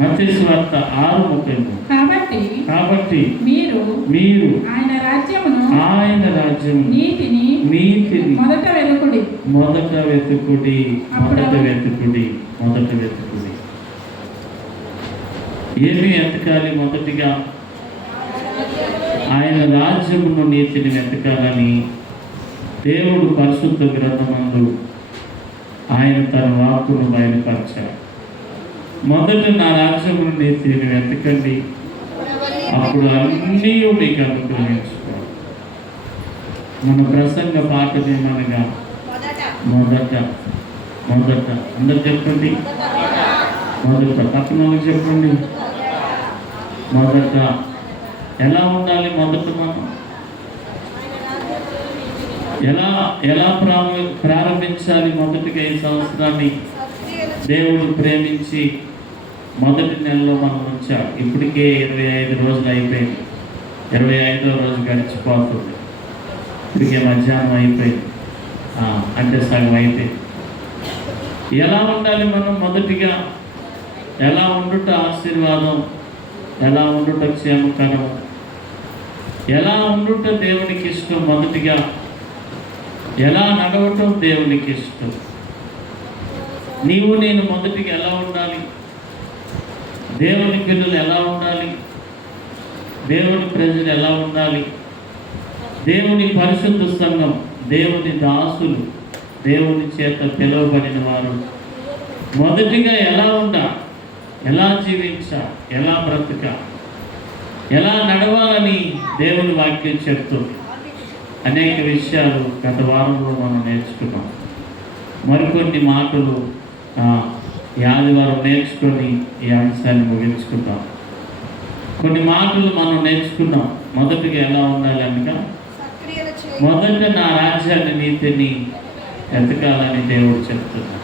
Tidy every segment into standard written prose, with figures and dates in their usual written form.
మత్తయి సువార్త 6:33. కాబట్టి మీరు ఆయన రాజ్యమును నీతిని మొదట వెతుకుడి. ఏమి వెతకాలి? మొదటిగా ఆయన రాజ్యమును నీతిని వెతకాలని దేవుడు పరిశుద్ధ గ్రంథమందు ఆయన తన వాక్కును బయలుపరిచాడు. మొదట నా రాజ్యమును నీతిని వెతకండి, అప్పుడు అన్నీ మీకు అనుగ్రహించుకోవాలి. మన ప్రసంగ పాఠమేమనగా మొదట అందరు చెప్పండి. మొదట పక్కన చెప్పండి. మొదట ఎలా ఉండాలి? మొదట మనం ఎలా ప్రారంభించాలి? మొదటిగా ఈ సంవత్సరాన్ని దేవుడు ప్రేమించి మొదటి నెలలో మనం వచ్చాడు. ఇప్పటికే 25 రోజులు అయిపోయింది. 25వ రోజు గడిచిపోతుంది. ఇప్పటికే మధ్యాహ్నం అయిపోయింది, అంటే సగం అయిపోయింది. ఎలా ఉండాలి మనం? మొదటిగా ఎలా ఉండుట ఆశీర్వాదం, ఎలా ఉండుట క్షేమకరం, ఎలా ఉండుట దేవునికి ఇష్టం. మొదటిగా ఎలా నడవటం దేవునికి ఇష్టం. నీవు నేను మొదటిగా ఎలా ఉండాలి? దేవుని పిల్లలు ఎలా ఉండాలి? దేవుని ప్రజలు ఎలా ఉండాలి? దేవుని పరిశుద్ధ సంఘం, దేవుని దాసులు, దేవుని చేత పిలువబడిన వారు మొదటిగా ఎలా ఉండాలి? ఎలా జీవించాలి? ఎలా బ్రతకాలి? ఎలా నడవాలని దేవుని వాక్యం చెప్తుంది. అనేక విషయాలు గత వారంలో మనం నేర్చుకున్నాం. మరికొన్ని మాటలు ఈ ఆదివారం నేర్చుకొని ఈ అంశాన్ని ముగించుకుందాం. కొన్ని మాటలు మనం నేర్చుకున్నాం. మొదటిగా ఎలా ఉండాలి అనగా, మొదట నా రాజ్యాన్ని నీతిని వెతకాలని దేవుడు చెప్తున్నాడు.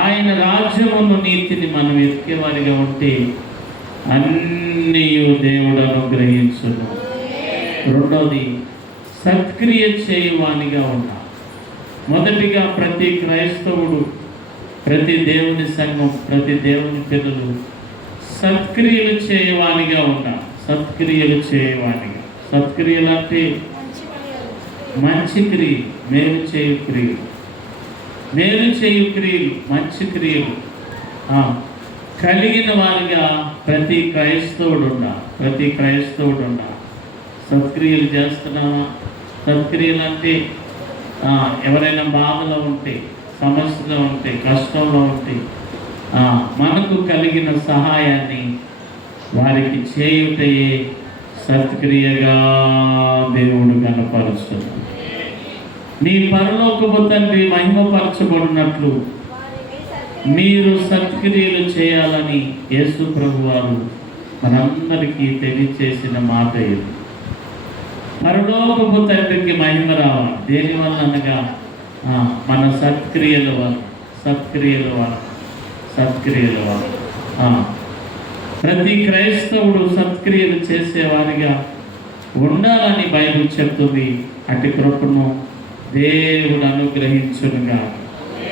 ఆయన రాజ్యమును నీతిని మనం వెతికేవారిగా ఉంటే అన్నీ దేవుడు అనుగ్రహించును. రెండోది, సత్క్రియ చేయవానిగా ఉండాలి. మొదటిగా ప్రతి క్రైస్తవుడు, ప్రతి దేవుని సంఘం, ప్రతి దేవుని పిల్లలు సత్క్రియలు చేయవానిగా ఉండాలి. సత్క్రియలు చేయవానిగా. సత్క్రియలు అంటే మంచి క్రియలు, మేలు చేయు క్రియలు, మంచి క్రియలు కలిగిన వారిగా ప్రతి క్రైస్తవుడు ఉండాలి. సత్క్రియలు చేస్తున్నామా? సత్క్రియలు అంటే ఎవరైనా బాధలో ఉంటే, సమస్యలో ఉంటే, కష్టంలో ఉంటే మనకు కలిగిన సహాయాన్ని వారికి చేయుటయే సత్క్రియగా దేవుడు కనపరుస్తున్నాడు. నీ పరలోకపు తండ్రి మహిమపరచబడినట్లు మీరు సత్క్రియలు చేయాలని యేసు ప్రభువారు మనందరికీ తెలియచేసిన మాట ఇది. పరలోకపు తండ్రికి మహిమ రావాలి. దేనివల్ల అనగా మన సత్క్రియల వల్ల. ప్రతి క్రైస్తవుడు సత్క్రియలు చేసేవారిగా ఉండాలని బైబిల్ చెప్తుంది. అటు కృపను దేవుడు అనుగ్రహించునుగా.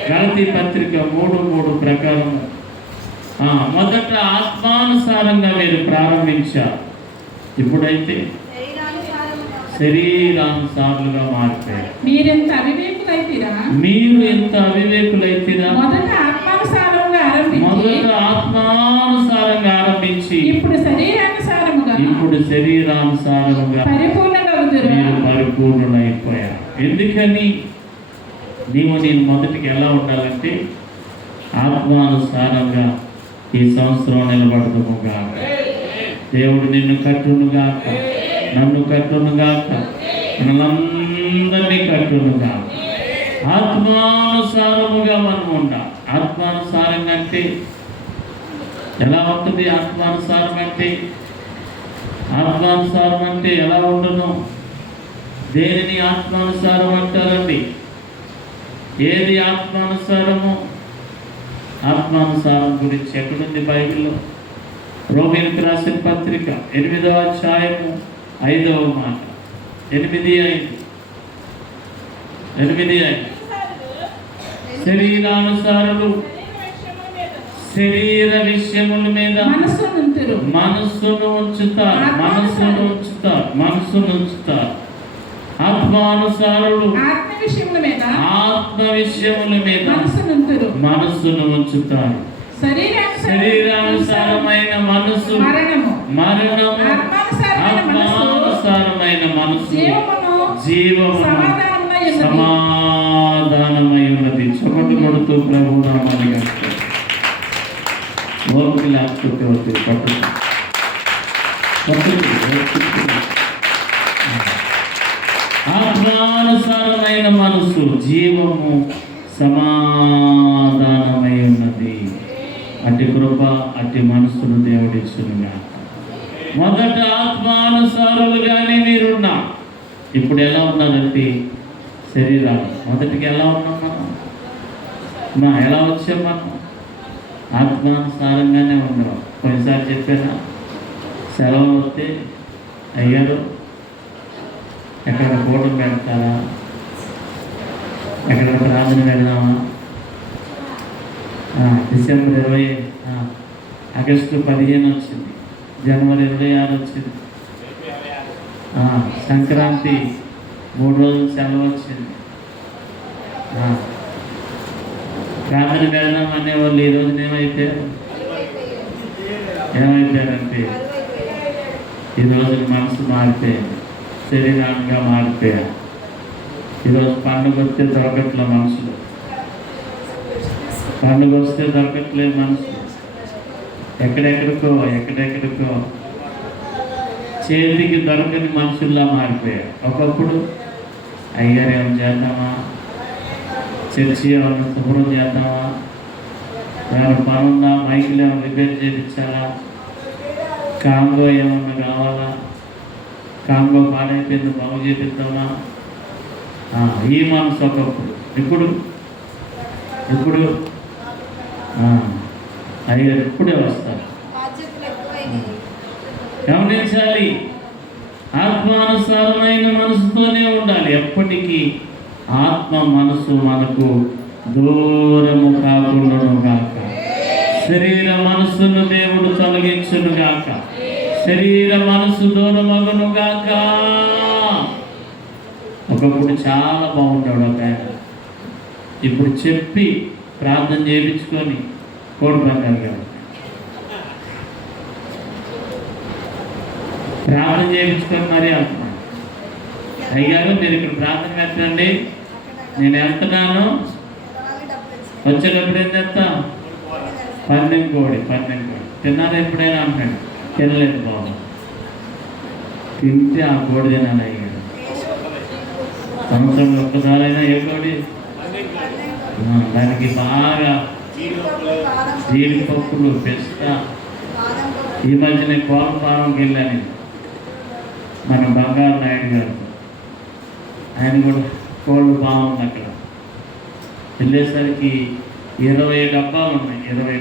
గలతీ పత్రిక 3:3 ప్రకారం మొదట ఆత్మానుసారంగా మీరు ప్రారంభించారు, ఇప్పుడైతే శరీరానుసారులుగా మారిపోయారు. మీరు ఎంత అవివేకులైతిరా? మొదట ఆత్మానుసారంగా ఆరంభించి ఇప్పుడు శరీరానుసారముగా మీరు పరిపూర్ణులైపోయారు. ఎందుకని? నేను మొదటికి ఎలా ఉండాలంటే ఆత్మానుసారంగా ఈ సంవత్సరం నిలబడదుముగా. దేవుడు నిన్ను కట్టునుగాక, నన్ను కట్టునుగాక, మనలందరినీ కట్టునుగా. ఆత్మానుసారముగా మనం ఉండాలి. ఆత్మానుసారంగా అంటే ఎలా ఉంటుంది? ఆత్మానుసారం అంటే ఎలా ఉండను? దేనిని ఆత్మానుసారం అంటారండి? ఏది ఆత్మానుసారము? ఆత్మానుసారం గురించి ఎక్కడుంది బైబిల్లో? రోమీయులకు రాసిన పత్రిక 8వ అధ్యాయము 5వ మాట. 8:5 శరీరానుసారులు శరీర విషయముల మీద మనసునుంతురు. మనస్సును ఉంచుతారు. మనస్సును ఉంచుతారు. ఆత్మానుసారులు ఆత్మ విషయముల మీద ఆత్మ విషయముల మీద మనసునుంతురు. మనస్సును ఉంచుతారు. శరీరానుసారమైన మనసు మరణము, మరణము, ఆత్మానుసారమైన మనసు జీవము సమాధానమై ఉన్నది. చప్పట్లు కొడుతూ ప్రభు నామమున ఓపిక లేకపోతే వస్తుంది పట్టు. ఆత్మానుసారమైన మనసు జీవము సమాధానమై ఉన్నది. అట్టి కృప అట్టి మనసును దేవుడిచ్చునుగా. మొదట ఆత్మానుసారులుగానే మీరున్నా. ఇప్పుడు ఎలా ఉన్నారంటే శరీరాలు. మొదటికి ఎలా ఉన్నాం మనం? ఎలా వచ్చాం మనం? ఆత్మానుసారంగానే ఉన్నాం. కొన్నిసార్లు చెప్పారా, సెలవులు వస్తే అయ్యారు ఎక్కడ కూటమి పెడతారా, ఎక్కడ ప్రార్థన పెడదామా, డిసెంబర్ 20 ఆగస్టు 15 వచ్చింది, జనవరి 26 వచ్చింది, సంక్రాంతి 3 రోజులు సెలవు వచ్చింది. ప్రార్థన పెడదాం అనేవాళ్ళు ఈ రోజున ఏమైపోయారంటే ఈ రోజున మనసు మారిపోయింది, శరీరంగా మారిపోయారు. ఈరోజు పండుగ వస్తే దొరకట్లే మనుషులు, పండుగ వస్తే దొరకట్లేదు మనుషులు. ఎక్కడెక్కడికో చేతికి దొరకని మనుషుల్లా మారిపోయారు. ఒకప్పుడు అయ్యారు ఏమైనా చేద్దామా, చర్చి ఏమన్నా శుభ్రం చేద్దామా, ఏమైనా పని ఉందా, మైకులు ఏమైనా రిపేర్ చేయించాలా, కాంగో ఏమన్నా కావాలా, కాంగో పాడైపోయింది బాగు చేపిద్దామా, ఈ మనసు ఒకప్పుడు. ఇప్పుడు అయ్యారు ఇప్పుడే వస్తారు. గమనించాలి, ఆత్మానుసారమైన మనసుతోనే ఉండాలి. ఎప్పటికీ ఆత్మ మనసు మనకు దూరము కాకుండాను గాక. శరీర మనసును దేవుడు తొలగించును గాక. శరీర మనసు దూరమగును గాక. ఒకప్పుడు చాలా బాగుంటాడు ఒక ఆయన, ఇప్పుడు చెప్పి ప్రార్థన చేయించుకొని కోడిపందాలు గారు ప్రార్థన చేయించుకొని మరీ అంటున్నాను, అయ్యారు మీరు ఇక్కడ ప్రార్థన పెట్టండి, నేను వెళ్తున్నాను, వచ్చేటప్పుడు ఏం చేస్తా, పందెం కోడి తిన్నారా ఎప్పుడైనా అంటాడు. తినలేదు బాబు, తింటే ఆ కోడి తినాలి. అయ్యారు సంవత్సరం ఒక్కసారైనా ఏ కోడి, దానికి బాగా జీడిపప్పులు, పిస్తా. ఈ మధ్యన కోలపారంకి వెళ్ళాను, మన బంగారు నాయుడు గారు, ఆయన కూడా కోళ్ళు బాగుంది. అక్కడ వెళ్ళేసరికి 20 డబ్బాలు ఉన్నాయి. 20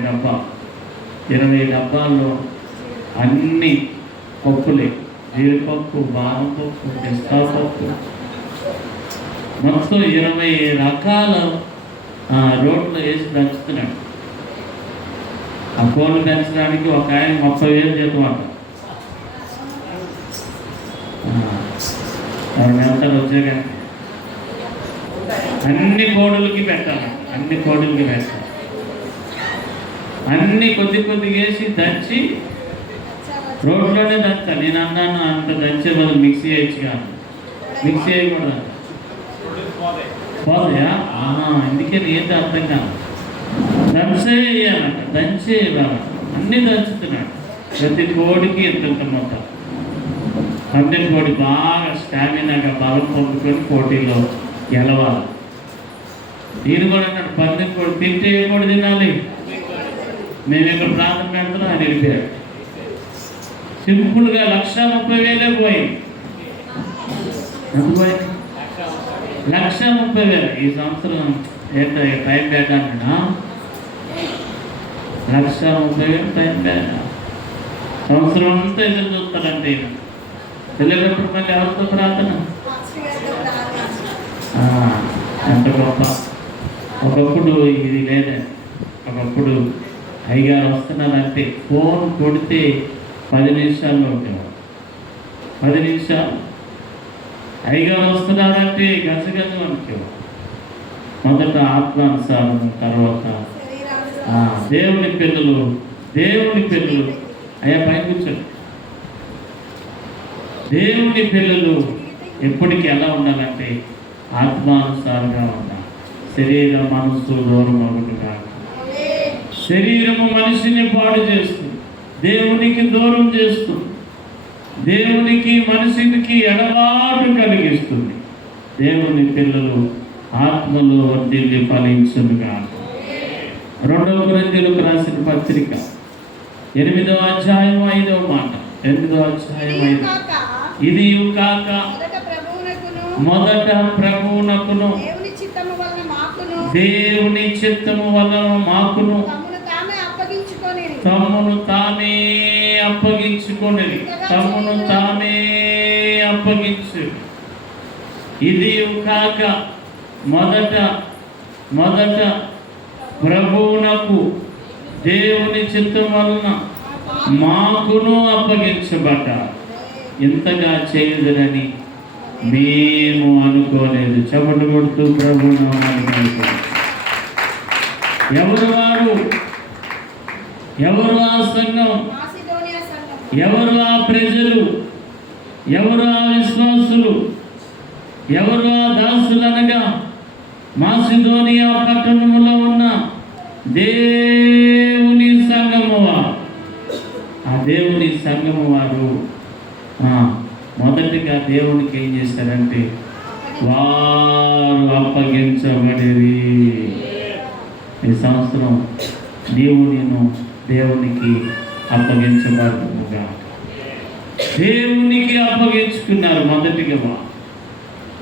డబ్బాల్లో అన్ని పప్పులే, జీడిపప్పు, బాదం పప్పు, పిస్తా పప్పు, మొత్తం 20 రకాల రోడ్లో వేసి దంచుతున్నాడు. ఆ కోళ్ళు పెంచడానికి ఒక ఆయన 30,000 జీతం అంట. వెళ్తారు వచ్చే కానీ అన్ని కోడులకి పెట్టాలి, అన్ని కొద్దిగా వేసి దంచి రోడ్లోనే దంచాలి. నేను అన్నాను, అంత దంచే బదులు మిక్సీ వేయచ్చు కాదు, మిక్సీ వేయకూడదు, పోదయా? అందుకే ఏంటి అర్థం కాదు, దంచే వేయాలంట, దంచే ఇవ్వాలంట. అన్నీ దంచుతున్నాడు. ప్రతి కోడికి ఎంత మొత్తం. పందెం కోడి బాగా స్టామినాగా బలం పొందుకొని పోటీలో గెలవాలి. నేను కూడా అన్నాడు, పందెం కోడి తింటే ఏ కోడి తినాలి, మేము ఇక్కడ ప్రాంతం పెడుతున్నాం అని వెళ్ళిపోయాడు. సింపుల్గా 1,30,000 పోయింది. ఎంత పోయింది? 1,30,000. ఈ సంవత్సరం ఏంటో టైం పెట్టాను, 1,30,000 టైం పెట్టా. సంవత్సరం అంతా ఎదురు చూస్తాడంటే వెళ్ళేటప్పుడు మళ్ళీ ఎవరితో ప్రార్థన, ఎంత గొప్ప. ఒకప్పుడు ఇది లేదండి, ఒకప్పుడు అయ్యగారు వస్తున్నారంటే ఫోన్ కొడితే 10 నిమిషాల్లో ఉండేవాడు. 10 నిమిషాలు అయ్యగారు వస్తున్నారంటే గజగజ అనుకేవాడు. మొదట ఆత్మానుసారం, తర్వాత దేవుని పిల్లలు అయ్యా పైన కూర్చోండి. దేవుని పిల్లలు ఎప్పటికీ ఎలా ఉండాలంటే ఆత్మానుసారంగా ఉండాలి. శరీర మనస్సు దూరం అవ్వదు కాదు. శరీరము మనిషిని పాడు చేస్తుంది, దేవునికి దూరం చేస్తుంది, దేవునికి మనిషికి ఎడబాటు కలిగిస్తుంది. దేవుని పిల్లలు ఆత్మలో వర్ధిల్లి ఫలించునుగా. 2 కొరింథీయులకు రాసిన పత్రిక 8వ అధ్యాయం 5వ మాట. 8వ అధ్యాయం 5. ఇది కాక మొదట ప్రభువునకును దేవుని చిత్తము వలన మాకును తమ్మును తామే అప్పగించు. ఇది కాక మొదట ప్రభువునకు దేవుని చిత్తం వలన మాకును అప్పగించబడ్డారు. ఇంతగా చేయదురని మేము అనుకోలేదు. చప్పట్లు కొడుతూ ప్రభువును అనుకోలేదు. ఎవరు ఆ సంఘం, ఎవరు ఆ ప్రజలు, ఎవరు ఆ విశ్వాసులు, ఎవరు ఆ దాసులనగా మాసిదోనియా పట్టణములో ఉన్న దేవుని సంఘము వారు. ఆ దేవుని సంఘము వారు మొదటిగా దేవునికి ఏం చేశారంటే వారు అప్పగించబడేది. ఈ సంవత్సరం నేను దేవునికి అప్పగించబడుగా, దేవునికి అప్పగించుకున్నారు. మొదటిగా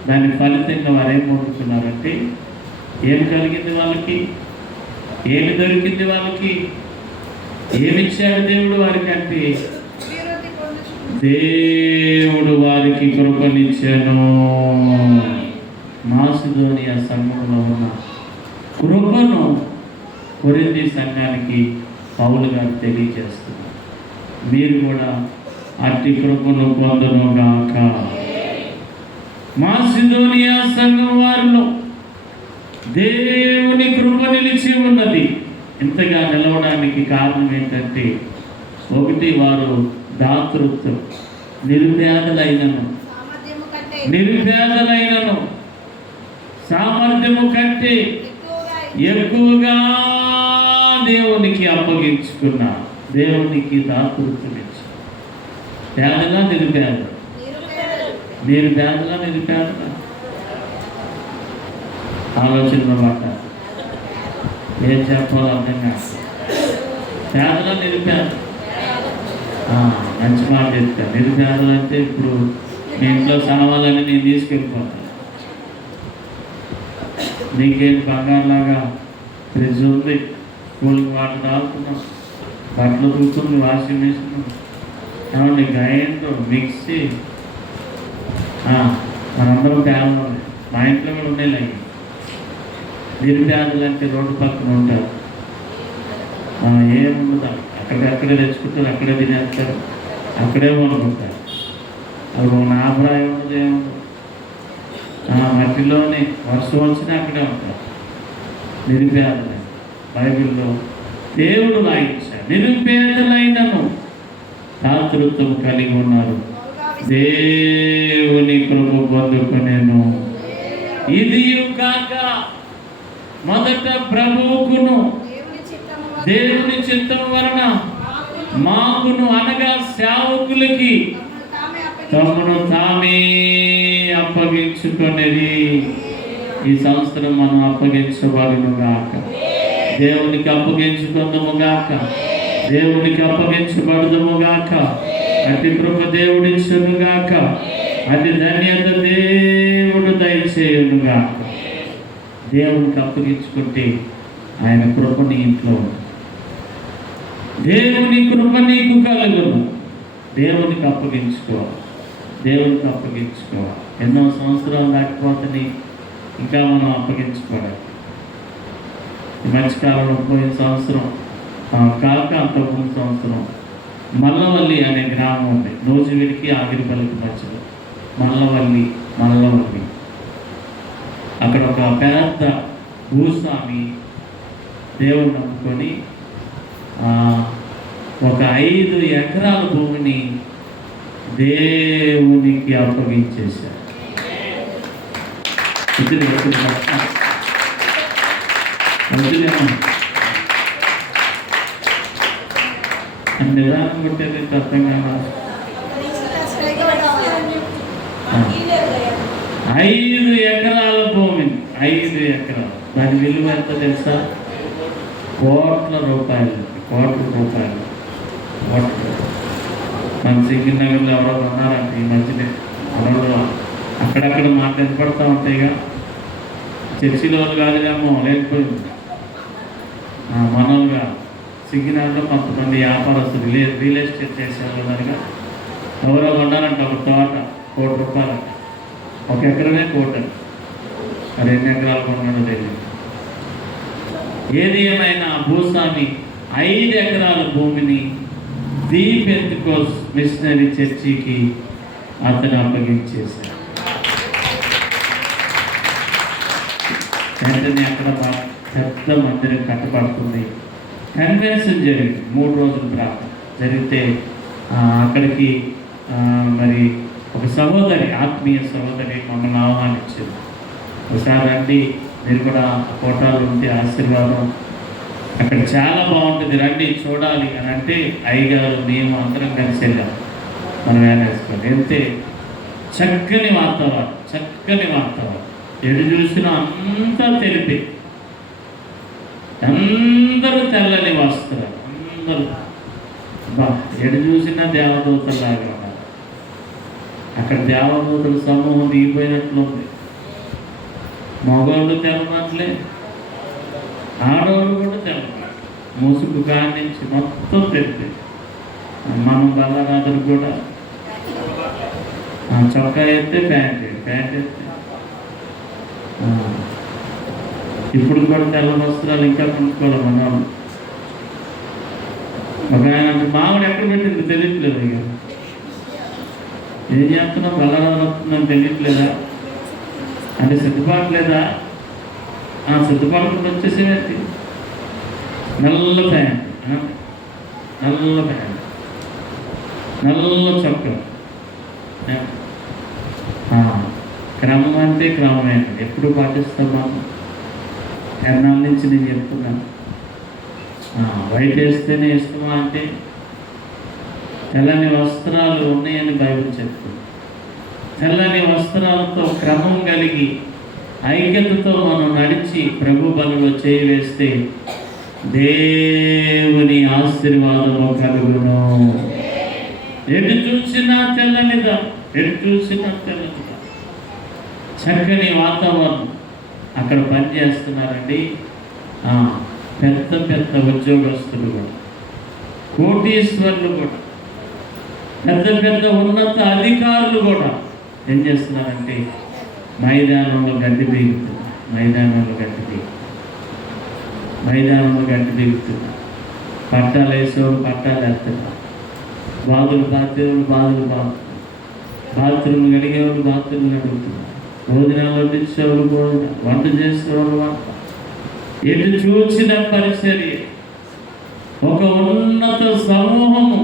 దాని ఫలితంగా వారు ఏం పొందుతున్నారంటే ఏమి కలిగింది వాళ్ళకి, ఏమి దొరికింది వాళ్ళకి, ఏమిచ్చాడు దేవుడు వారికి అంటే దేవుడు వారికి కృపనిచ్చాను. మాసిదోనియా సంఘంలో ఉన్న కృపను కొరింథీ సంఘానికి పౌలు గారు తెలియజేస్తున్నారు. మీరు కూడా అట్టి కృపను పొందునుగాక. మాసిదోనియా సంఘం వారిలో దేవుని కృప నిలిచి ఉన్నది. ఇంతగా నిలవడానికి కారణం ఏంటంటే, ఒకటి వారు దాతృత్వం, నిరుపేదలైనను సామర్థ్యము కంటే ఎక్కువగా దేవునికి అప్పగించుకున్నారు. దేవునికి దాతృత్వం ఇచ్చి పేదగా నిరుపేదలు, నిరుపేదగా ఆలోచన మాట ఏం చెప్పాలో అర్థం కాదు. పేదలా నిరుపేద మంచి మాట చెప్తాను. నిరుపేదలు అంటే ఇప్పుడు మీ ఇంట్లో సామాన్లన్నీ నేను తీసుకెళ్ళిపోతాను. నీకేం బంగారులాగా ఫ్రిడ్జ్ ఉంది, కూలింగ్ వాటర్ తాగుతున్నాం, బట్టలు తూస్తుంది, వాషింగ్ మిషన్, ఏమండి గ్రైండర్, మిక్సీ. మనందరం పేదలు. మా ఇంట్లో కూడా ఉన్నాయి. లైన్ నిరుపేదలు అంటే రోడ్డు పక్కన ఉంటారు, ఏముండదు, అక్కడే తెచ్చుకుంటారు, అక్కడే తినేస్తారు, అక్కడే వండుకుంటారు. అది ఒక నాభిప్రాయం ఉండదు, ఏముండదు. మట్టిలోనే వర్షం వచ్చినా అక్కడే ఉంటారు. నిరుపేదలు బైబిల్లో దేవుడు రాయించాడు. నిరుపేదలైనను దాతృత్వం కలిగి ఉన్నారు, దేవుని కృప పొందుకునేను. ఇది కాక మొదట ప్రభువుకును దేవుని చిత్తం వలన మాకును అనగా సేవకులకి తమను తామే అప్పగించుకునేది. ఈ సంవత్సరం మనం అప్పగించబడును గాక, దేవునికి అప్పగించుకుందాము గాక, దేవునికి అప్పగించబడదుము గాక. అతి కృప దేవుడిచ్చును గాక, అతి ధన్యత దేవుడు దయచేయును గాక. దేవునికి అప్పగించుకుంటే ఆయన కృప నీ ఇంట్లో ఉంది. దేవుని కృప నీకు కలుగును. దేవునికి అప్పగించుకోవాలి. ఎన్నో సంవత్సరాలు దాటిపోతుంది, ఇంకా మనం అప్పగించుకోవాలి. ఈ మధ్యకాలంలో పోయిన సంవత్సరం కాక అంతకుముందు సంవత్సరం మల్లవల్లి అనే గ్రామం ఉంది, నూజివీడికి ఆగిరిపల్లికి మధ్యలో. మల్లవల్లి అక్కడ ఒక పెద్ద భూస్వామి దేవుడు నమ్ముకొని ఒక 5 ఎకరాల భూమిని దేవునికి అప్పగించేశారు. నిదానం కొట్టేది అర్థం కాదు. 5 ఎకరాల భూమిని, 5 ఎకరాలు, దాని విలువ ఎంత తెలుసా? కోట్ల రూపాయలు. మన సింగినగర్లో ఎవరో ఉన్నారంటే ఈ మధ్యనే ఎవరో అక్కడక్కడ మాట వినపడతా ఉంటాయిగా. చర్చిలో కాదులేమో లేకపోయింది. మనోలుగా సింగినగర్లో కొంతమంది వ్యాపారస్తులు రియల్ ఎస్టేట్ చేసేవాళ్ళుగా ఎవరో ఉన్నారంట. ఒక తోట 1 కోటి రూపాయలు, 1 ఎకరమే 1 కోటి. మరి ఎన్ని ఎకరాలు కొన్నాడో తెలియదు. ఏది ఏమైనా భూస్వామి 5 ఎకరాల భూమిని ది పెంతెకోస్త్ మిషనరీ చర్చికి అతను అప్పగించేశాడు. వెంటనే అక్కడ పెద్ద మందిరం కట్టబడుతుంది. కన్వెన్షన్ జరిగింది, 3 రోజుల ప్రాంతం జరిగితే అక్కడికి మరి ఒక సహోదరి, ఆత్మీయ సహోదరి మమ్మల్ని ఆహ్వానించింది. ఒకసారి రండి, మీరు కూడా ఫోటోలు ఉంటే ఆశీర్వాదం, అక్కడ చాలా బాగుంటుంది, రండి చూడాలి అని అంటే అయ్యగారు మేము అందరం కలిసి వెళ్ళాం. మనం వేసుకోవాలి. వెళ్తే చక్కని వాతావరణం, ఎటు చూసినా అంతా తెలిపి, అందరూ తెల్లని వస్తారు, అందరూ ఎటు చూసినా దేవదూతలాగా ఉన్నారు. అక్కడ దేవదూతల సమూహం దిగిపోయినట్లుంది. మగవాళ్ళు తెల్లనట్లే, ఆడవాళ్ళు కూడా తెల్లనట్లే, ముసుగు కానించి మొత్తం తెలిపి. మనం బల్లరాజులు కూడా చొక్కా ఎత్తే ప్యాంట్ ఎత్తే. ఇప్పుడు కూడా తెల్ల వస్త్రాలు ఇంకా కొనుక్కోవాలి మనం. ఒక ఆయన అంటే మామిడి ఎక్కడ పెట్టింది తెలియట్లేదు. ఇక ఏం చేస్తున్నాం, బల్లరాజు వస్తుందని తెలియట్లేదా అంటే సిద్ధపడలేదా? సిద్ధపడకుండా వచ్చేసేది. నల్ల ప్యాంట్, నల్ల చొక్కా. క్రమం అంటే క్రమమే, ఎప్పుడు పాటిస్తాం మనం. ఎన్నాళ్ళ నుంచి నేను చెప్తున్నాను. వైట్ వేస్తేనే ఇష్టమా అంటే తెల్లని వస్త్రాలు ఉన్నాయని బైబిల్ చెప్తుంది. తెల్లని వస్త్రాలతో క్రమం కలిగి ఐక్యతతో మనం నడిచి ప్రభు బలలో చేయి వేస్తే దేవుని ఆశీర్వాదము కలుగును. ఎటు చూసినా తెల్లనిదా, చక్కని వాతావరణం. అక్కడ పనిచేస్తున్నారండి పెద్ద ఉద్యోగస్తులు కూడా, కోటీశ్వర్లు కూడా, పెద్ద ఉన్నత అధికారులు కూడా ఏం చేస్తున్నారంటే మైదానంలో గడ్డి దిగుతున్నారు. పట్టాలు వేసేవాళ్ళు పట్టాలు వేస్తున్నారు, బాధులు బాధుతున్నారు, బాత్రూమ్ కడిగేవాళ్ళు బాత్రూమ్ కడుగుతున్నారు, భోజనాలు వడ్డించేవాళ్ళు భోజనం, వంట చేసేవాళ్ళు వంట. ఎటు చూసిన పరిచర్య, ఒక ఉన్నత సమూహము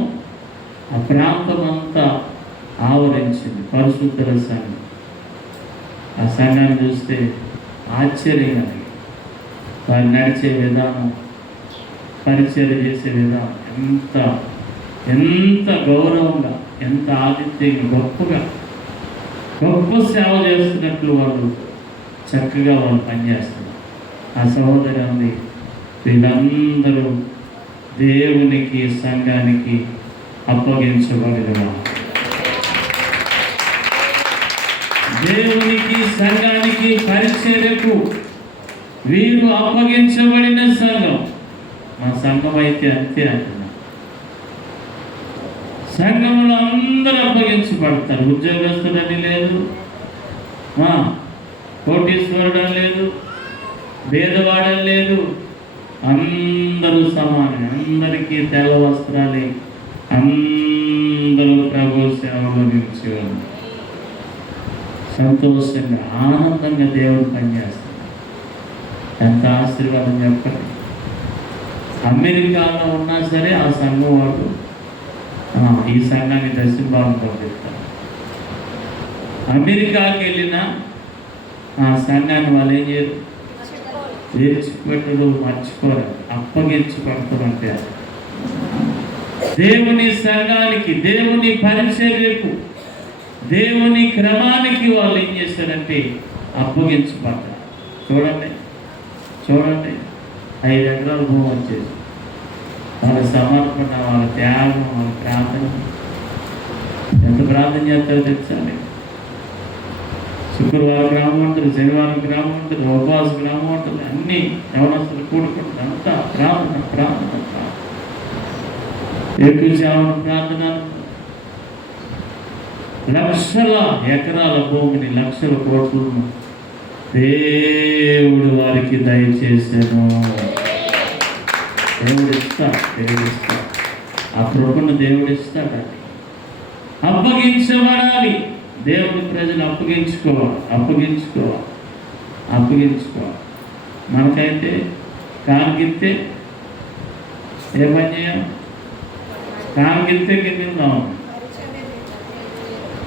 ఆ ప్రాంతం అంతా ఆవరించింది. పరిశుద్ధుల సంఘం. ఆ సంఘాన్ని చూస్తే ఆశ్చర్యంగా వారు నడిచే విధానం, పరిచర్య చేసే విధానం ఎంత గౌరవంగా, ఎంత ఆతిథ్యంగా, గొప్ప సేవ చేస్తున్నట్లు వాళ్ళు చక్కగా వాళ్ళు పనిచేస్తున్నారు. ఆ సహోదరి ఉంది, వీళ్ళందరూ దేవునికి సంఘానికి అప్పగించబడిన, దేవునికి సంఘానికి పరిచర్యకు వీరు అప్పగించబడిన సంఘం. మా సంఘం అయితే అంతే అంటున్నా. సంఘంలో అందరూ అప్పగించబడతారు. ఉద్యోగస్తుడని లేదు, కోటీశ్వరుడని లేదు, భేదవాడని లేదు, అందరూ అందరూ సమానం, అందరికీ తెల్ల వస్త్రాలే, అందరూ ప్రభు సేవలో నిలిచేవారు. సంతోషంగా ఆనందంగా దేవుడు పనిచేస్తారు. ఎంత ఆశీర్వాదం చెప్పండి. అమెరికాలో ఉన్నా సరే ఆ సంఘం వాడు ఈ సంఘాన్ని దర్శనభావం పంపిస్తారు. అమెరికాకి వెళ్ళిన ఆ సంఘాన్ని వాళ్ళు ఏం చేయరు, విడిచిపెట్టడు, మర్చిపోరు, అప్పగించి పడతామంటే దేవుని సంఘానికి, దేవుని పరిచర్యకు, దేవుని క్రమానికి వాళ్ళు ఏం చేశారంటే అప్పగించబడ్డారు. చూడండి చూడండి 5 ఎకరాల భూమి వచ్చేసి వాళ్ళ సమర్పణ, వాళ్ళ త్యాగం, వాళ్ళ ప్రార్థన. ఎంత ప్రార్థన చేస్తారో తెలుసాలి. శుక్రవారం గ్రామం ఉంటుంది, శనివారం గ్రామం ఉంటుంది, ఉపవాస గ్రామం ఉంటుంది, అన్నీ యవనస్తులు కూడుకుంటుంది. అంతా ప్రార్థన ప్రార్థన ప్రార్థన, ఎక్కువ సేవన ప్రార్థన. లక్షల ఎకరాల భూమిని, లక్షల కోట్లను దేవుడు వారికి దయచేసాను. దేవుడు ఇస్తాడు. ఆ కృపను దేవుడు ఇస్తాడు. అప్పగించబడాలి. దేవుడి ప్రజలు అప్పగించుకోవాలి. మనకైతే కానిగిస్తే ఏ పని చేయం, కానిగిస్తే కింద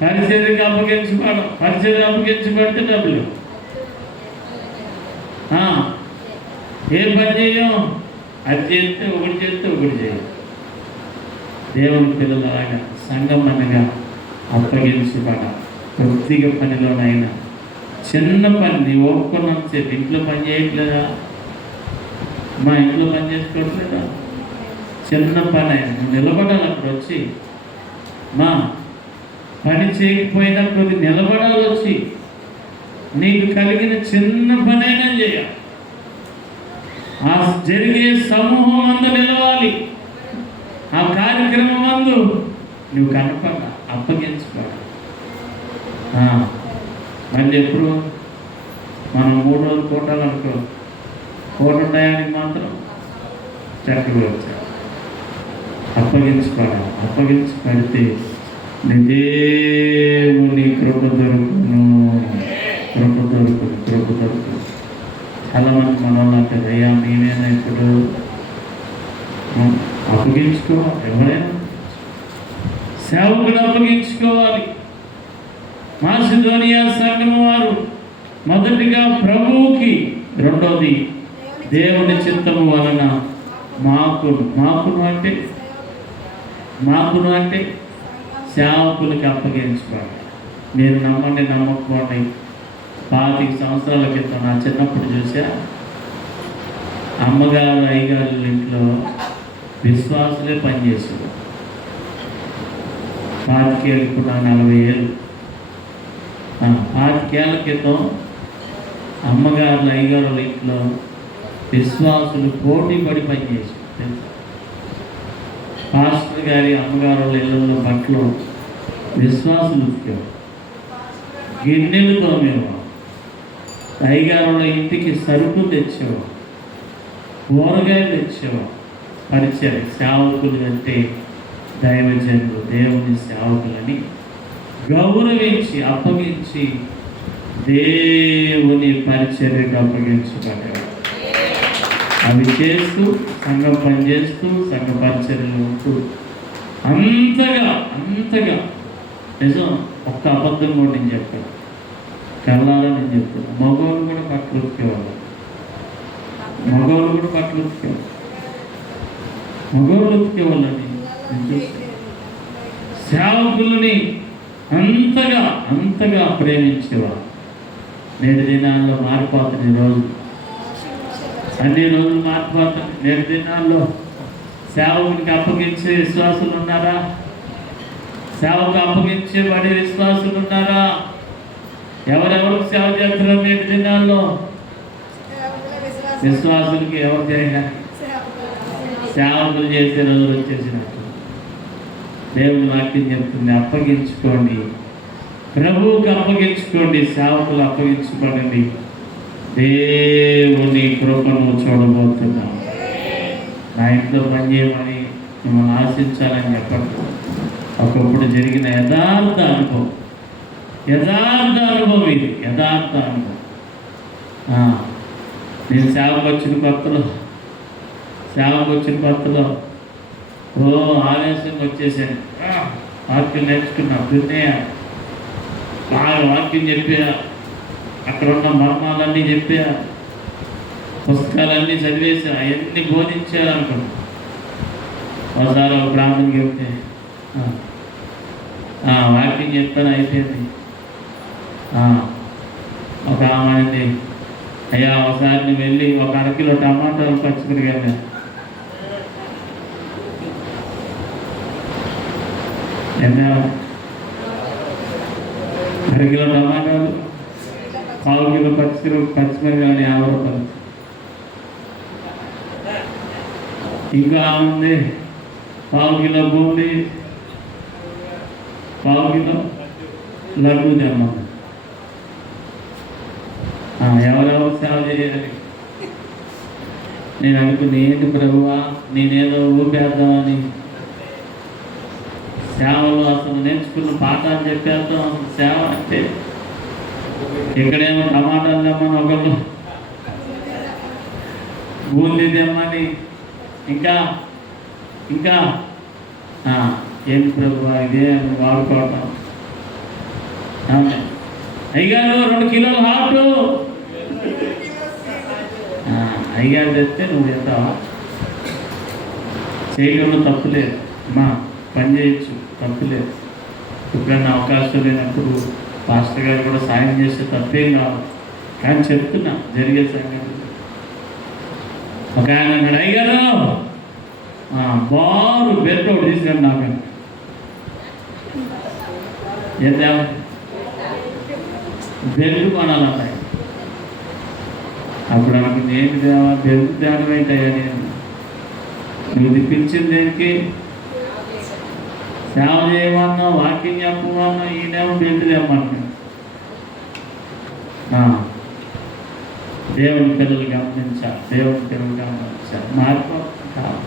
పరిచర్యకి అప్పగించబడితే డబ్బులు. ఏ పని చేయం, అది చేస్తే ఒకటి చేయం. దేవుని పిల్లలలాగా సంఘం అనగా అప్పగించబడాలి. కొద్దిగా పనిలోనైనా, చిన్న పని నీ ఒప్పుకున్నంతసేపు ఇంట్లో పని చేయట్లేదా, మా ఇంట్లో పని చేసుకోవట్లేదా, చిన్న పని అయినా నువ్వు నిలబడాలి. అక్కడ వచ్చి మా పని చేయకపోయినా కొద్ది నిలబడాలి. వచ్చి నీకు కలిగిన చిన్న పనైనా చేయాలి. ఆ జరిగే సమూహం అందు నిలవాలి. ఆ కార్యక్రమం అందు నువ్వు కనపడ, అప్పగించుకోవాలి. మళ్ళీ ఎప్పుడు మనం 3 రోజులు కోటాలనుకో, కోట టయానికి మాత్రం చక్కగా వచ్చారు. అప్పగించుకోవాలి. నీ దేవుని కృప దొరుకును. చాలా మంది మన వాళ్ళు అంటారు, అయ్యా నేనైనా ఇప్పుడు అప్పగించుకోవాలి. ఎవరైనా సేవకుడు అప్పగించుకోవాలి. మాసిదోనియా సంఘం వారు మొదటిగా ప్రభువుకి, రెండోది దేవుని చిత్తము వలన మాకును అంటే సేవకులకి అప్పగించుకోవాలి. నేను నమ్మకపోండి, 25 సంవత్సరాల క్రితం నా చిన్నప్పుడు చూసా, అమ్మగారు అయ్యగారు ఇంట్లో విశ్వాసులే పనిచేసారు. 25 ఏళ్ళు, ఇప్పుడు 40 ఏళ్ళు. 25 ఏళ్ళ క్రితం అమ్మగారు అయ్యగారు ఇంట్లో విశ్వాసులు పోటీ పడి పనిచేసారు. పాస్టర్ గారి అమ్మగారు ఇళ్ళల్లో బట్టలు విశ్వాసులు ఉతికేవారు, గిన్నెలు తోమేవారు, అయ్యగారుల ఇంటికి సరుకు తెచ్చేవారు, కూరగాయలు తెచ్చేవారు. పరిచయం సేవకులు అంటే దైవజనులు, దేవుని సేవకులని గౌరవించి అప్పగించి దేవుని పరిచర్యకు అప్పగించబడ్డారు. అవి చేస్తూ, సంఘం పనిచేస్తూ, సంఘ పరిచర్యలు ఉంటూ అంతగా నిజం. ఒక్క అబద్ధం కూడా నేను చెప్పాను, కళ్ళారా నేను చెప్తాను. మగవాళ్ళు కూడా బట్టలు ఉతికేవాళ్ళు. మగవాళ్ళు ఉతికేవాళ్ళని సేవకులని అంతగా ప్రేమించేవారు. నేటి దినాల్లో మారిపోతుంది. అన్ని రోజులు మారిపోతుంది. నేటి దినాల్లో సేవకునికి అప్పగించే విశ్వాసులు ఉన్నారా? సేవకు అప్పగించేబడే విశ్వాసులు ఉన్నారా? ఎవరెవరికి సేవ చేస్తున్నారు నేటి దినాల్లో? విశ్వాసులకి ఎవరు చేయాలి? సేవకులు చేసే రోజులు వచ్చేసినట్టు దేవుని వాక్యం చెప్తుంది. అప్పగించుకోండి, ప్రభువుకి అప్పగించుకోండి, సేవకులు అప్పగించుకోండి. దేవుని కృపను చూడబోతున్నాం. నా ఇంట్లో పని చేయమని మిమ్మల్ని ఆశించాలని చెప్పండి. ఒకప్పుడు జరిగిన యథార్థ అనుభవం ఇది యథార్థ అనుభవం. నేను సేవకు వచ్చిన కొత్తలో ఆలస్యంగా వచ్చేసాను. వాక్యం నేర్చుకున్నా, దున్నయ్య బాగా వాక్యం చెప్పా, అక్కడ ఉన్న మర్మాలన్నీ చెప్పా, పుస్తకాలన్నీ చదివేసా, అవన్నీ బోధించారనుకున్నా. ఒకసారి ఒక బ్రాహ్మణుని చెప్తే వాక్యం చెప్తాను అయిపోయింది. ఒక ఆమె అయ్యా ఒకసారి నువ్వు వెళ్ళి 1 అరకిలో టమాటాలు పచ్చిమిరకాయలు ఎన్నా 1 కిలో టమాటాలు 1/4 కిలో పచ్చిమిరకాయలు 50 రూపాయలు. ఇంకా ఉంది 1/4 కిలో బూందీ 1/4 కిలో లడ్డు తెమ్మంది. ఎవరెవరు సేవ చేయాలి? నేను అనుకుని ఏంటి ప్రభువా, నేనేదో ఊపేద్దామని సేవలో అసలు నేర్చుకున్న పాఠాలు చెప్పేద్దాం. అసలు సేవ అంటే ఇక్కడేమో టమాటాలు తెమ్మని ఒకళ్ళు, బూందీ తెమ్మని, ఇంకా ఏంటి ప్రభువా ఇదే వాడుకోవటం. అయ్యగారు 2 కిలోలు హాటు అయ్యగారు తెస్తే నువ్వు చేస్తావా? చేయడంలో తప్పులేదు అమ్మా, పని చేయొచ్చు, తప్పులేదు. ఎప్పుడైనా అవకాశం లేనప్పుడు పాస్టర్ గారు కూడా సాయం చేస్తే తప్పేం కాదు. కానీ చెప్తున్నా జరిగే సంగతి. ఒక ఆయన అన్నాడు, అయ్యగారు బారు బెల్ట్ ఒకటి తీసుకురండి నాకు. ఎంత బెల్ట్ కొనాలన్నాయి. అప్పుడు నాకు నేను బెల్ట్ తేడం ఏంటయ్యా, నువ్వు పిలిచింది దేనికి? సేవ చేయమన్నా, వాకింగ్ చెప్పమన్నా, ఈయనేమో బెల్ట్ తెమ్మన్నా. దేవుని పిల్లలు గమనించాలి. మార్పు కాదు.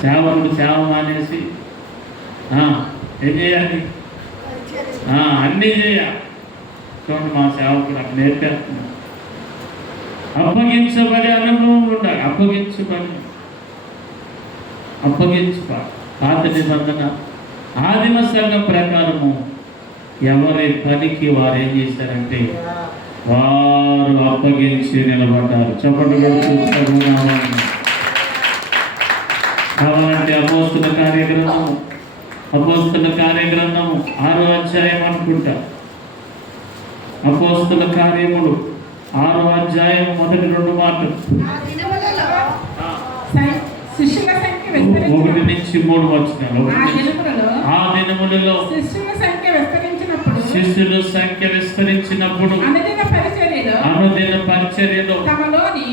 సేవకుడు సేవ మానేసి ఏం చేయాలి? అన్నీ చేయాలి. చూడండి, మా సేవకుడు అక్కడ నేర్పేస్తున్నాడు. అప్పగించబడే అనుభవం ఉండాలి. అప్పగించుకోవాలి. పాత నిబంధన ఆదిమ సంఘం ప్రకారము ఎవరి పనికి వారు ఏం చేశారంటే వారు అప్పగించి నిలబడ్డారు. చెప్పండి కావాలంటే అపోస్తుల కార్యగ్రంథము 6వ అధ్యాయం అనుకుంటా. అపోస్తుల కార్యములు 6వ అధ్యాయం మొదటి 2 మాటలు 1 నుంచి 3 వచనాలు. ఆ దినములలో శిష్యుల సంఖ్య విస్తరించినప్పుడు అనుదిన పరిచర్యలో తమలోని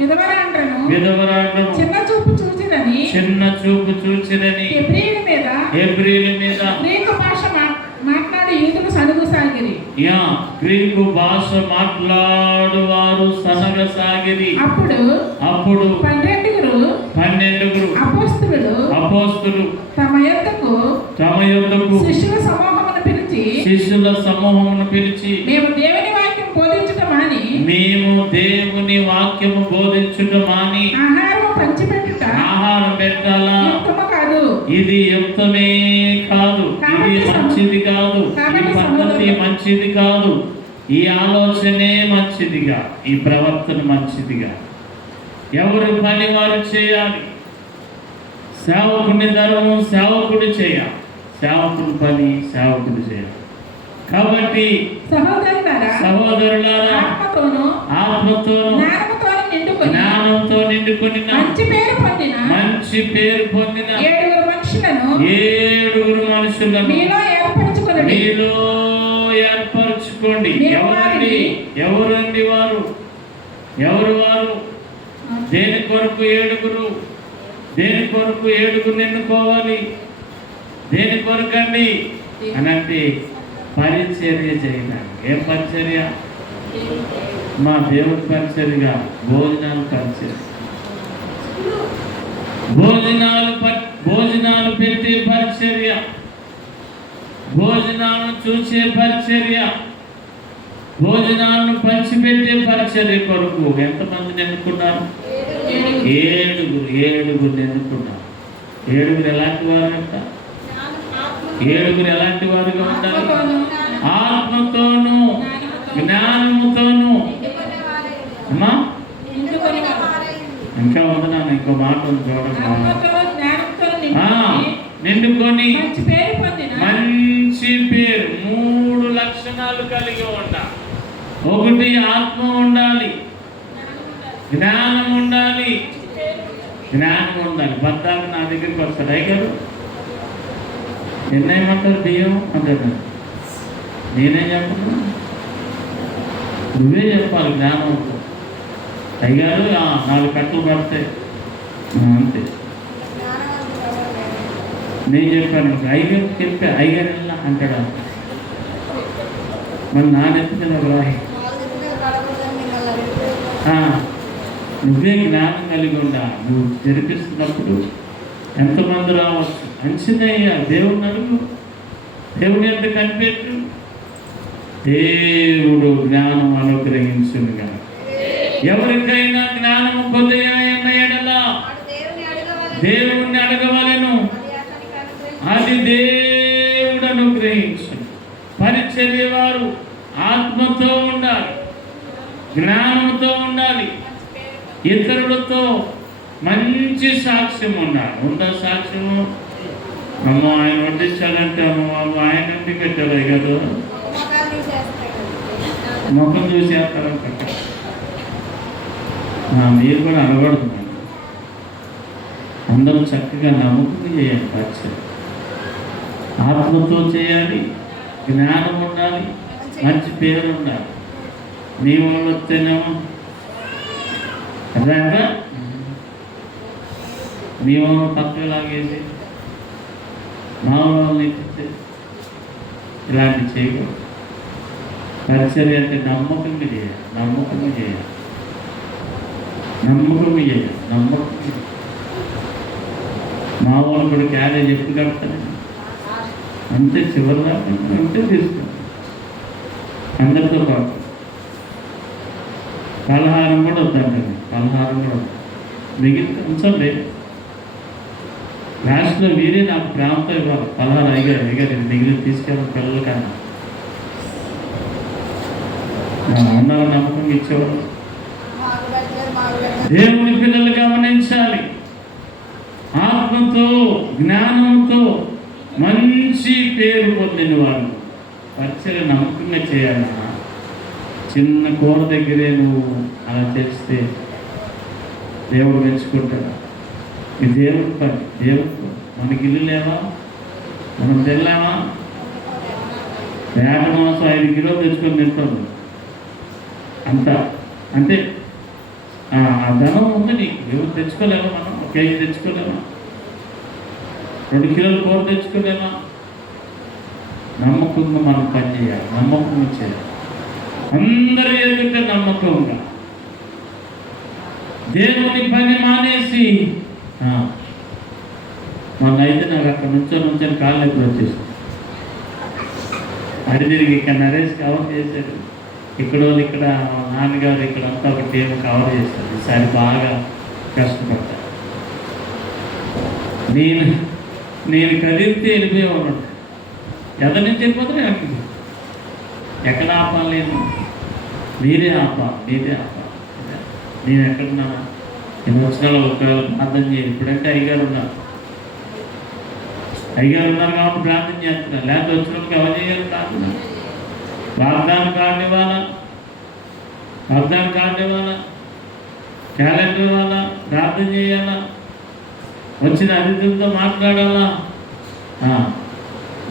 విధవరాండ్రను చిన్న చూపు చూచిరని హెబ్రీయుల మీద గ్రీకు భాష మాట్లాడు వారు సనగసాగిరి. అప్పుడు 12 అపోస్తలులు తమ యొద్దకు శిష్యుల సమూహమును పిలిచి మేము దేవుని వాక్యము బోధించుట మాని ఆహారం పెట్టాలా? ఇది యుక్తమే కాదు, ఇది మంచిది కాదు, ఈ పద్ధతి మంచిది కాదు, ఈ ఆలోచనే మంచిదిగా, ఈ ప్రవర్తన మంచిదిగా. ఎవరు పని వారు చేయాలి. సేవకుని ధర్మం సేవకుడు చేయాలి, సేవకుని పని సేవకుడు చేయాలి. కాబట్టి సహోదరులారా, ఆత్మతోను జ్ఞానంతో నిండుకొని మంచి పేరు పొందిన 7 మనుషులను మీలో ఏర్పరచుకోండి. ఎవరండి వారు? దేని కొరకు 7 ఎన్నుకోవాలి? దేని కొరకు అండి అనంటే పరిచర్య చేయడానికి. ఏం పరిచర్య? మా దేవుడి పరిచర్యగా భోజనాలు పరిచర్య. భోజనాలు పెట్టే పరిచర్య, భోజనాలను చూసే పరిచర్య, భోజనాలను పంచిపెట్టే పరిచర్య కొరకు ఎంతమందిని ఎన్నుకున్నారు? ఏడుగురు ఎన్నుకున్నారు. ఏడుగురు ఎలాంటి వారు అంట? ఏడుగురు ఎలాంటి వారుగా ఉండాలి? ఆత్మతోనూ జ్ఞానముతోనూ. అమ్మా ఇంకా ఉంది నాన్న, ఇంకో మాట ఉంది చూడండి. నిండుకొని మంచి పేరు. 3 లక్షణాలు కలిగి ఉండాలి. ఒకటి ఆత్మ ఉండాలి, జ్ఞానం ఉండాలి, జ్ఞానం ఉండాలి. భర్తకు నా దగ్గరికి వస్తాడు, అయ్యారు ఎన్నేమంటారు బియ్యం అంటారు. నేనేం చెప్పను, నువ్వే చెప్పాలి జ్ఞానం. అయ్యారు 4 కట్టలు పడతాయి అంతే. నేను చెప్పాను అయ్యగారు చెప్పా, అయ్యగారు వెళ్ళా అంటాడా? మరి నానెత్తున రాయి. నువ్వే జ్ఞానం కలిగి ఉండా. నువ్వు జరిపిస్తున్నప్పుడు ఎంతమంది రావచ్చు అంచనయ్యా. దేవుడిని అడుగు, దేవుని ఎంత కనిపెట్టు. దేవుడు జ్ఞానం అనుగ్రహించునుగా. ఎవరికైనా జ్ఞానము కొద్దిగా ఎన్న ఎడలా దేవుణ్ణి అడగవలెను, అది దేవుడు అనుగ్రహించు. పరిచర్య వారు ఆత్మతో ఉండాలి, జ్ఞానంతో ఉండాలి, ఇతరులతో మంచి సాక్ష్యం ఉండాలి. ఉందా సాక్ష్యము? అమ్మో ఆయన వడ్డించాలంటే అమ్మ ఆయన ఎందుకు పెట్టారు కదా, ముఖం చూసేస్తారంట. మీరు కూడా అనకూడదు. అందరూ చక్కగా నమ్మకం చేయాలి. పరిచయం ఆత్మతో చేయాలి, జ్ఞానం ఉండాలి, మంచి పేరు ఉండాలి. మీ వాళ్ళు వస్తేనేమో అర్థంగా మీ వాళ్ళు పక్కన లాగేసి మా వాళ్ళని ఎత్తితే ఇలాంటి చేయకూడదు. పరిచర్య అంటే నమ్మకంగా చేయాలి, నమ్మకంగా చేయాలి, నమ్మకంగా చేయాలి, నమ్మకంగా. మా వాళ్ళు కూడా క్యారేజ్ ఎప్పుడు కడతారండి అంతే, చివరిదా ఉంటే తీసుకుంటాం అందరితో పాటు. పలహారం కూడా వద్దండి, పలహారం కూడా వద్దు. మిగిలిన ఉంచండి. లాస్ట్లో మీరే నాకు ప్రేమతో ఇవ్వాలి పలహారం. అయ్యారు మిగిలిన తీసుకెళ్ళిన పిల్లల కన్నా ఉన్న నమ్మకం ఇచ్చేవారు. దేవుని పిల్లలు గమనించాలి. ఆత్మతో జ్ఞానంతో మంచి పేరు పొందిన వాళ్ళు పరిచర్య నమ్మకంగా చేయాలన్నా. చిన్న కూర దగ్గరే నువ్వు అలా చేస్తే దేవుడు మెచ్చుకుంటాడు. ఈ దేవుడి పని, దేవుడు మనకి ఇల్లు లేవా, మనం తినలేమా? వేట మాసం 5 కిలోలు తెచ్చుకొని తింటాము అంత. అంటే ఆ ధనం ఉంది నీకు. ఎవరు తెచ్చుకోలేమా? మనం 1 కేజీ తెచ్చుకోలేమా? 2 కిలోలు కూర తెచ్చుకోలేమా? నమ్మకంగా మనం పని చేయాలి, నమ్మకంగా చేయాలి. అందరూ ఎదుట నమ్మకంగా. దేవుని పని మానేసి మొన్నైతే నాకు అక్కడ నుంచొని కాళ్ళు ఎప్పుడు వచ్చేసింది. అడి తిరిగి ఇక్కడ నరేష్ కవర్ చేశాడు, ఇక్కడ వాళ్ళు ఇక్కడ నాన్నగారు ఇక్కడ అంతా ఒక టీం కవర్ చేశారు. ఈసారి బాగా కష్టపడ్డా. నేను కదిలితే వెళ్ళిపోయేవాడు. ఎదరి నుంచి వెళ్ళిపోతే వెనక్కి. ఎక్కడ ఆపాలి? నేను మీరే ఆపాలి, మీరే ఆపాలి. నేను ఎక్కడున్నాను? నేను వచ్చిన ఒకవేళ ప్రార్థన చేయాలి. ఇప్పుడంటే అయ్యగారు ఉన్నారు కాబట్టి ప్రార్థన చేస్తున్నారు. లేకపోతే వచ్చిన వాళ్ళకి ఎవరు చేయాలి ప్రార్థన? వాగ్దానం కార్డు ఇవ్వాలా, వాగ్దానం కార్డు ఇవ్వాలా, క్యాలెండర్ ఇవ్వాలా, ప్రార్థన చేయాలా, వచ్చిన అతిథులతో మాట్లాడాలా.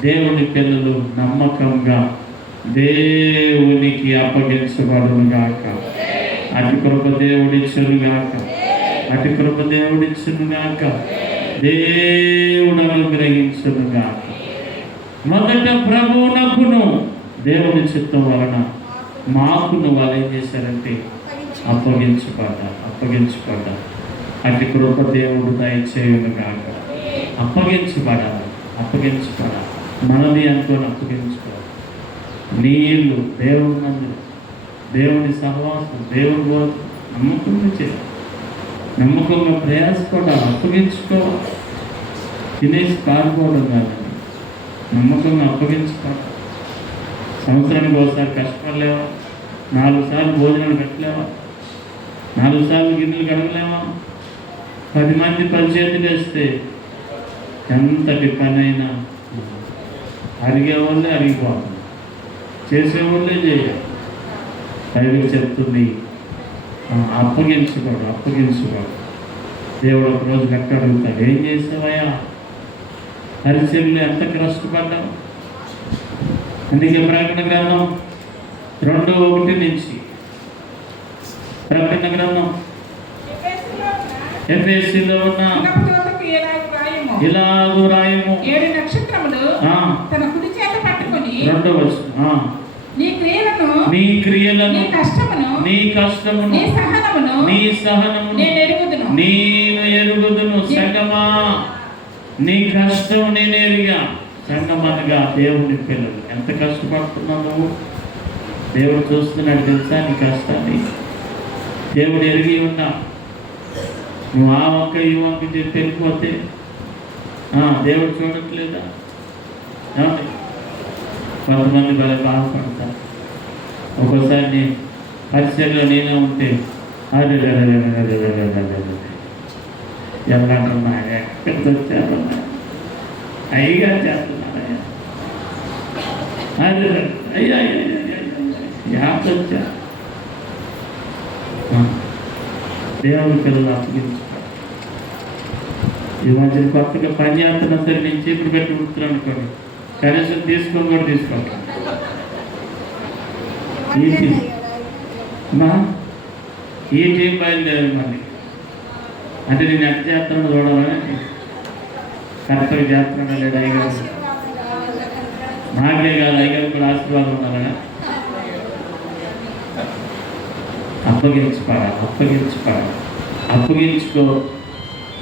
దేవుని పిల్లలు నమ్మకంగా దేవునికి అప్పగించబడును గాక. అతి కృప దేవుడిచ్చును గాక, అతి కృప దేవుడిచ్చును గాక, దేవుడు అనుగ్రహించును గాక. మొదట ప్రభువునకును దేవుని చిత్తం వలన మాకును వాళ్ళు ఏం చేశారంటే అప్పగించబడ్డారు. అటు కృప దేవుడు దయచేయును కాక. అప్పగించబడాలి. మనది అనుకోని అప్పగించుకోవాలి. నీళ్ళు, దేవుని మందిరం, దేవుని సహవాసం, దేవుని బోధ నమ్మకంగా చేయాలి. నమ్మకంగా ప్రయాసపడాలి. అప్పగించుకోవాలి. తినేసి పారిపోవడం కాదండి, నమ్మకంగా అప్పగించుకోవాలి. సంవత్సరానికి ఒకసారి కష్టపడలేవా? 4 సార్లు భోజనాలు పెట్టలేవా? 4 సార్లు గిన్నెలు కడగలేవా? 10 మంది 10 చేతులు వేస్తే ఎంతటి పనైనా అడిగేవాళ్ళే అడిగిపోతుంది, చేసేవాళ్ళే చేయాలి. బైబిల్ చెప్తుంది అప్పగించుకోడు. దేవుడు ఒక రోజు గట్ట అడుగుతాడు, ఏం చేసావయ్యా? పరిచర్లు ఎంత కష్టపడ్డావు? అందుకే ప్రకటన గ్రంథం 2:1 నుంచి, ప్రకటన గ్రంథం ఎఫెసీలో ఉన్న ఇలాగు రాయము 7 నక్షత్రములు తన కుడి చేత పట్టుకొని 2వ వచనం, నీ క్రియలను నీ కష్టమును నీ సహనమును నేను ఎరుగుదును. సంగమా, నీ కష్టం నేను ఎరిగా. సంగమనగా దేవుని పిల్లలు ఎంత కష్టపడుతున్నావు నువ్వు? దేవుడు చూస్తున్నాడు తెలుసా నీ కష్టాన్ని. దేవుడు ఎరిగి ఉన్నా. నువ్వు ఆ వంక ఈ వంక చెప్పి వెళ్ళిపోతే దేవుడు చూడట్లేదా? కొంతమంది భలే బాధపడతారు. ఒక్కోసారి నీ పరిచయంలో నేనే ఉంటే అదే ఎలాంటున్నా, ఎక్కడికి వచ్చారన్నా, అయ్యగా చేస్తున్నారయ్యా, అదే అయ్యా యాపొచ్చా. దేవుని పిల్లలు అప్పగించుకోవాలి. ఈ మధ్య కొత్తగా పని చేస్తున్నా సరే నేను చీపురు పెట్టి ఉంటున్నాను అనుకోండి, కనీసం తీసుకోని కూడా తీసుకోండి. ఈ టీం బయలుదేరి మళ్ళీ అంటే నేను ఎట్లా చేస్తున్నాను చూడాలని, కరెక్ట్గా చేస్తున్నాడా లేదా అయ్యగారు? నాకే కాదు, అయ్యగారు కూడా ఆశీర్వాదం ఉండాలనా? అప్పగించుకో.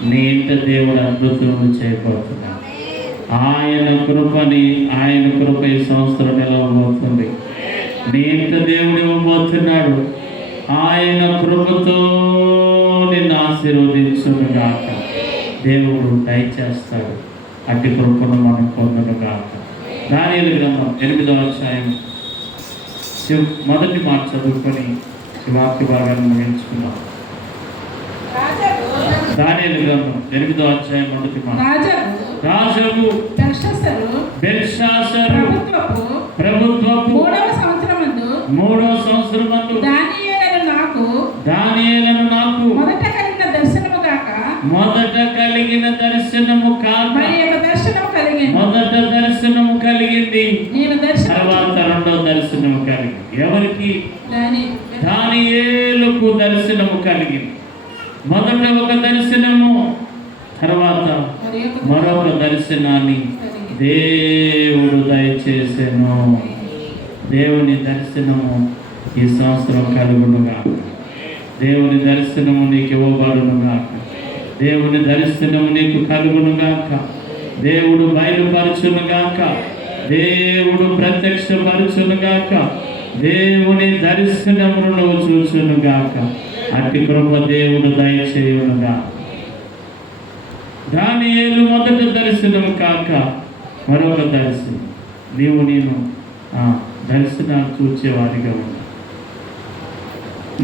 నీ ఇంట దేవుడు అద్భుతములు చేయబోతున్నాడు. ఆయన కృప ఈ సంవత్సరం నిలవబోతుంది. నీ ఇంట దేవుడు ఇవ్వబోతున్నాడు. ఆయన కృపతో నిన్ను ఆశీర్వదించునుగాక. దేవుడు దయచేస్తాడు. అట్టి కృపను మనం పొందునుగాక. దానియేలు గ్రంథం 8వ అధ్యాయం మొదటి మాట చదువుకొని ఈ వాక్య భాగాన్ని ముగించుకున్నాం. దానియేలు గ్రంథం 8వ అధ్యాయం మొదటి మాట. రాజు బెల్షాసరు ప్రభుత్వపు 3వ సంవత్సరమందు దానియేలును నాకు మొదట కలిగిన దర్శనము కాక మొదట దర్శనము కలిగింది, తర్వాత 2వ దర్శనము కలిగింది. ఎవరికి? దానియేలుకు దర్శనము కలిగింది. మొదట ఒక దర్శనము, తర్వాత మరొక దర్శనాన్ని దేవుడు దయచేసెను. దేవుని దర్శనము ఈ సంవత్సరం కలుగునుగా. దేవుని దర్శనము నీకు ఇవ్వబడునుగాక. దేవుని దర్శనము నీకు కలుగునుగాక. దేవుడు బయలుపరచునుగాక. దేవుడు ప్రత్యక్షపరచునుగాక. దేవుని దర్శనమును నువ్వు చూచునుగాక. అట్టి కృప దేవుడు దయచేయునుగా. దానియేలు మొదట దర్శనం కాక మరొక దర్శనం. నేను దర్శనాలు చూచేవారిగా ఉన్నా.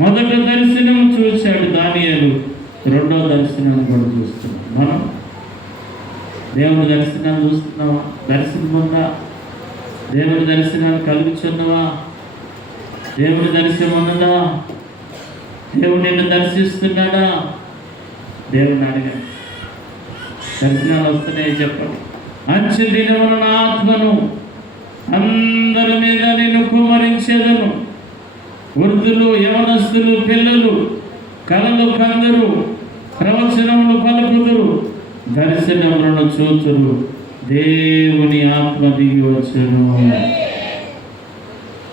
మొదట దర్శనం చూశాడు దానియేలు, 2వ దర్శనాన్ని కూడా చూస్తున్నాం. మనం దేవుని దర్శనాన్ని చూస్తున్నావా? దర్శనం ఉందా? దేవుని దర్శనాన్ని కలుగుచున్నావా? దేవుని దర్శనం ఉన్నదా? దేవుడు నిన్ను దర్శిస్తున్నాడా? దేవుని అడగండి. దర్శనాలు వస్తున్నాయి చెప్పండి. అంచె దినమున నా ఆత్మను అందరి మీద నేను కుమ్మరించేదను. వృద్ధులు, యవనస్తులు, పిల్లలు కలలు కందరు, ప్రవచనములు పలుకుదురు, దర్శనములను చూతురు. దేవుని ఆత్మ దిగి వచ్చును.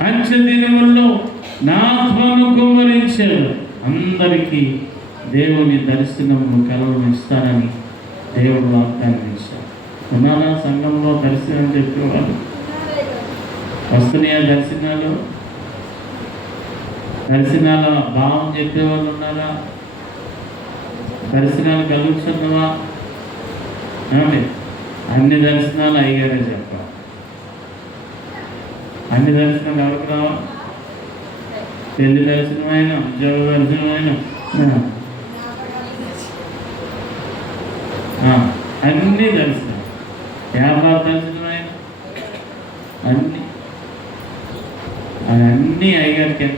అంచె దినముల్లో నా ఆత్మను కుమ్మరించాడు. అందరికీ దేవుని దర్శనము కలవను ఇస్తానని దేవుడు వాగ్దానం ఇచ్చాడు. ఉన్నారా సంఘంలో దర్శనం చెప్పేవాళ్ళు? వస్తున్నాయా దర్శనాలు? దర్శనాల భావం చెప్పేవాళ్ళు ఉన్నారా? దర్శనాలు కలుగుతున్నవా? అన్ని దర్శనాలు అయ్యారే చెప్పాలి. అన్ని దర్శనాలు ఎవరికి రావాలి? పెళ్లి దర్శనమైన, ఉద్యోగ దర్శనమైన, అన్ని దర్శనం, వ్యాపార దర్శనమైన అవన్నీ అయ్యారికి.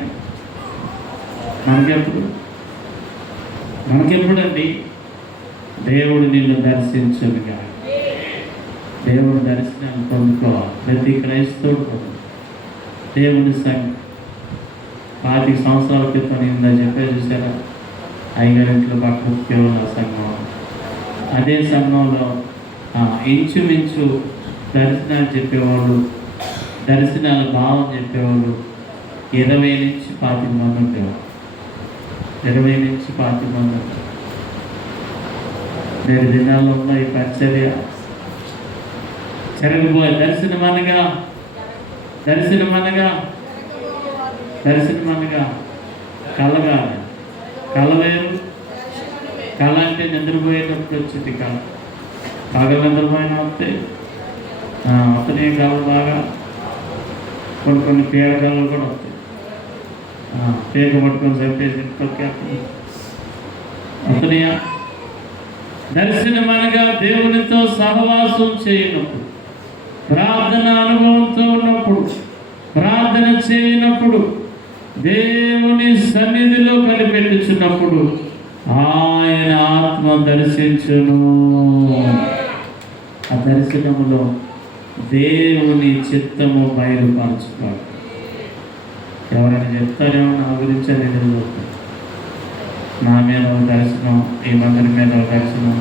మనకెప్పుడండి దేవుడు నిన్ను దర్శించుగా, దేవుడు దర్శనాన్ని పొందుకోవాలి. ప్రతి క్రైస్తవుడు దేవుని సంఘం 25 సంవత్సరాల క్రితం నిందా చెప్పే చూసారా? అయ్యగారింట్లో పక్కన సంఘం, అదే సంఘంలో ఇంచుమించు దర్శనాలు చెప్పేవాళ్ళు, దర్శనాల భావం చెప్పేవాళ్ళు 20 నుంచి 25 మంది ఉండేవాళ్ళు. 20 నుంచి 25 మంది ఉంటారు. నేడు దినాల్లో ఉన్న ఈ పరిచర్య జరగబోయే దర్శనమనగా కలగాలి. కళ వేరు. కళ అంటే నిద్రపోయేటప్పుడు వచ్చింది కళ. పగలు నిద్రపోయిన వస్తే అతనే కళ బాగా కొన్ని పేడ కళలు కూడా వస్తాయి. పేక పట్టుకొని చంపేసి అతనియా దర్శనమనగా దేవునితో సహవాసం చేయనప్పుడు, ప్రార్థన అనుభవంతో ఉన్నప్పుడు, ప్రార్థన చేయనప్పుడు, దేవుని సన్నిధిలో కనిపెట్టుచున్నప్పుడు ఆయన ఆత్మ దర్శించును. ఆ దర్శనములో దేవుని చిత్తము బయలుపరచుకోవాలి. ఎవరైనా చెప్తారేమో నా గురించి అని ఎదురుపోతుంది. నా మీద ఒక దర్శనం, ఈ మందిరం మీద ఒక దర్శనం,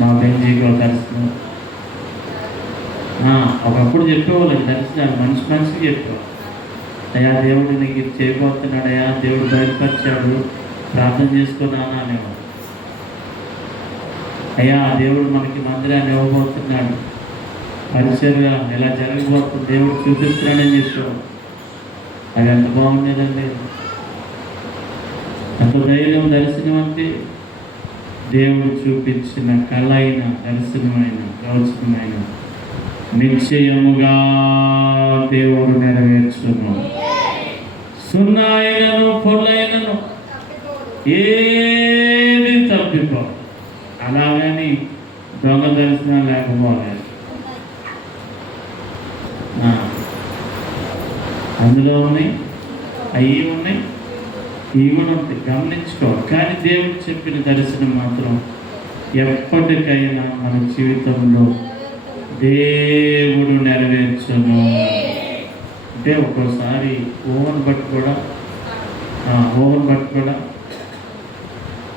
మా బెంజీకి ఒక దర్శనం. ఒకప్పుడు చెప్పేవాళ్ళు దర్శనాలు, మనిషికి చెప్పేవాళ్ళు. అయ్యా దేవుడు నీకు ఇది చేయబోతున్నాడు, అయ్యా దేవుడు బయలుపరిచాడు, ప్రార్థన చేసుకున్నాను అనేవాడు. అయ్యా దేవుడు మనకి మందిరాన్ని ఇవ్వబోతున్నాడు, పరిచర్య ఎలా జరగబోతుంది దేవుడు చూపిస్తున్నాడని చెప్పేవాడు. అది ఎంత బాగుండేదండి. ఎంత ధైర్యం. దర్శనం అంటే దేవుడు చూపించిన కళ అయిన, దర్శనమైన, ప్రవచనమైన నిశ్చయముగా దేవుడు నెరవేర్చును. సున్నాయినను పొల్లైనను ఏది తప్పిపో. అలాగని దొంగ దర్శనం లేకపోలేదు. అందులో ఉన్నాయి, అవి ఉన్నాయి, ఇవి కూడా ఉంటాయి. గమనించుకోవాలి. కానీ దేవుడు చెప్పిన దర్శనం మాత్రం ఎప్పటికైనా మన జీవితంలో దేవుడు నెరవేర్చును. అంటే ఒక్కోసారి ఓవెన్ బట్టి కూడా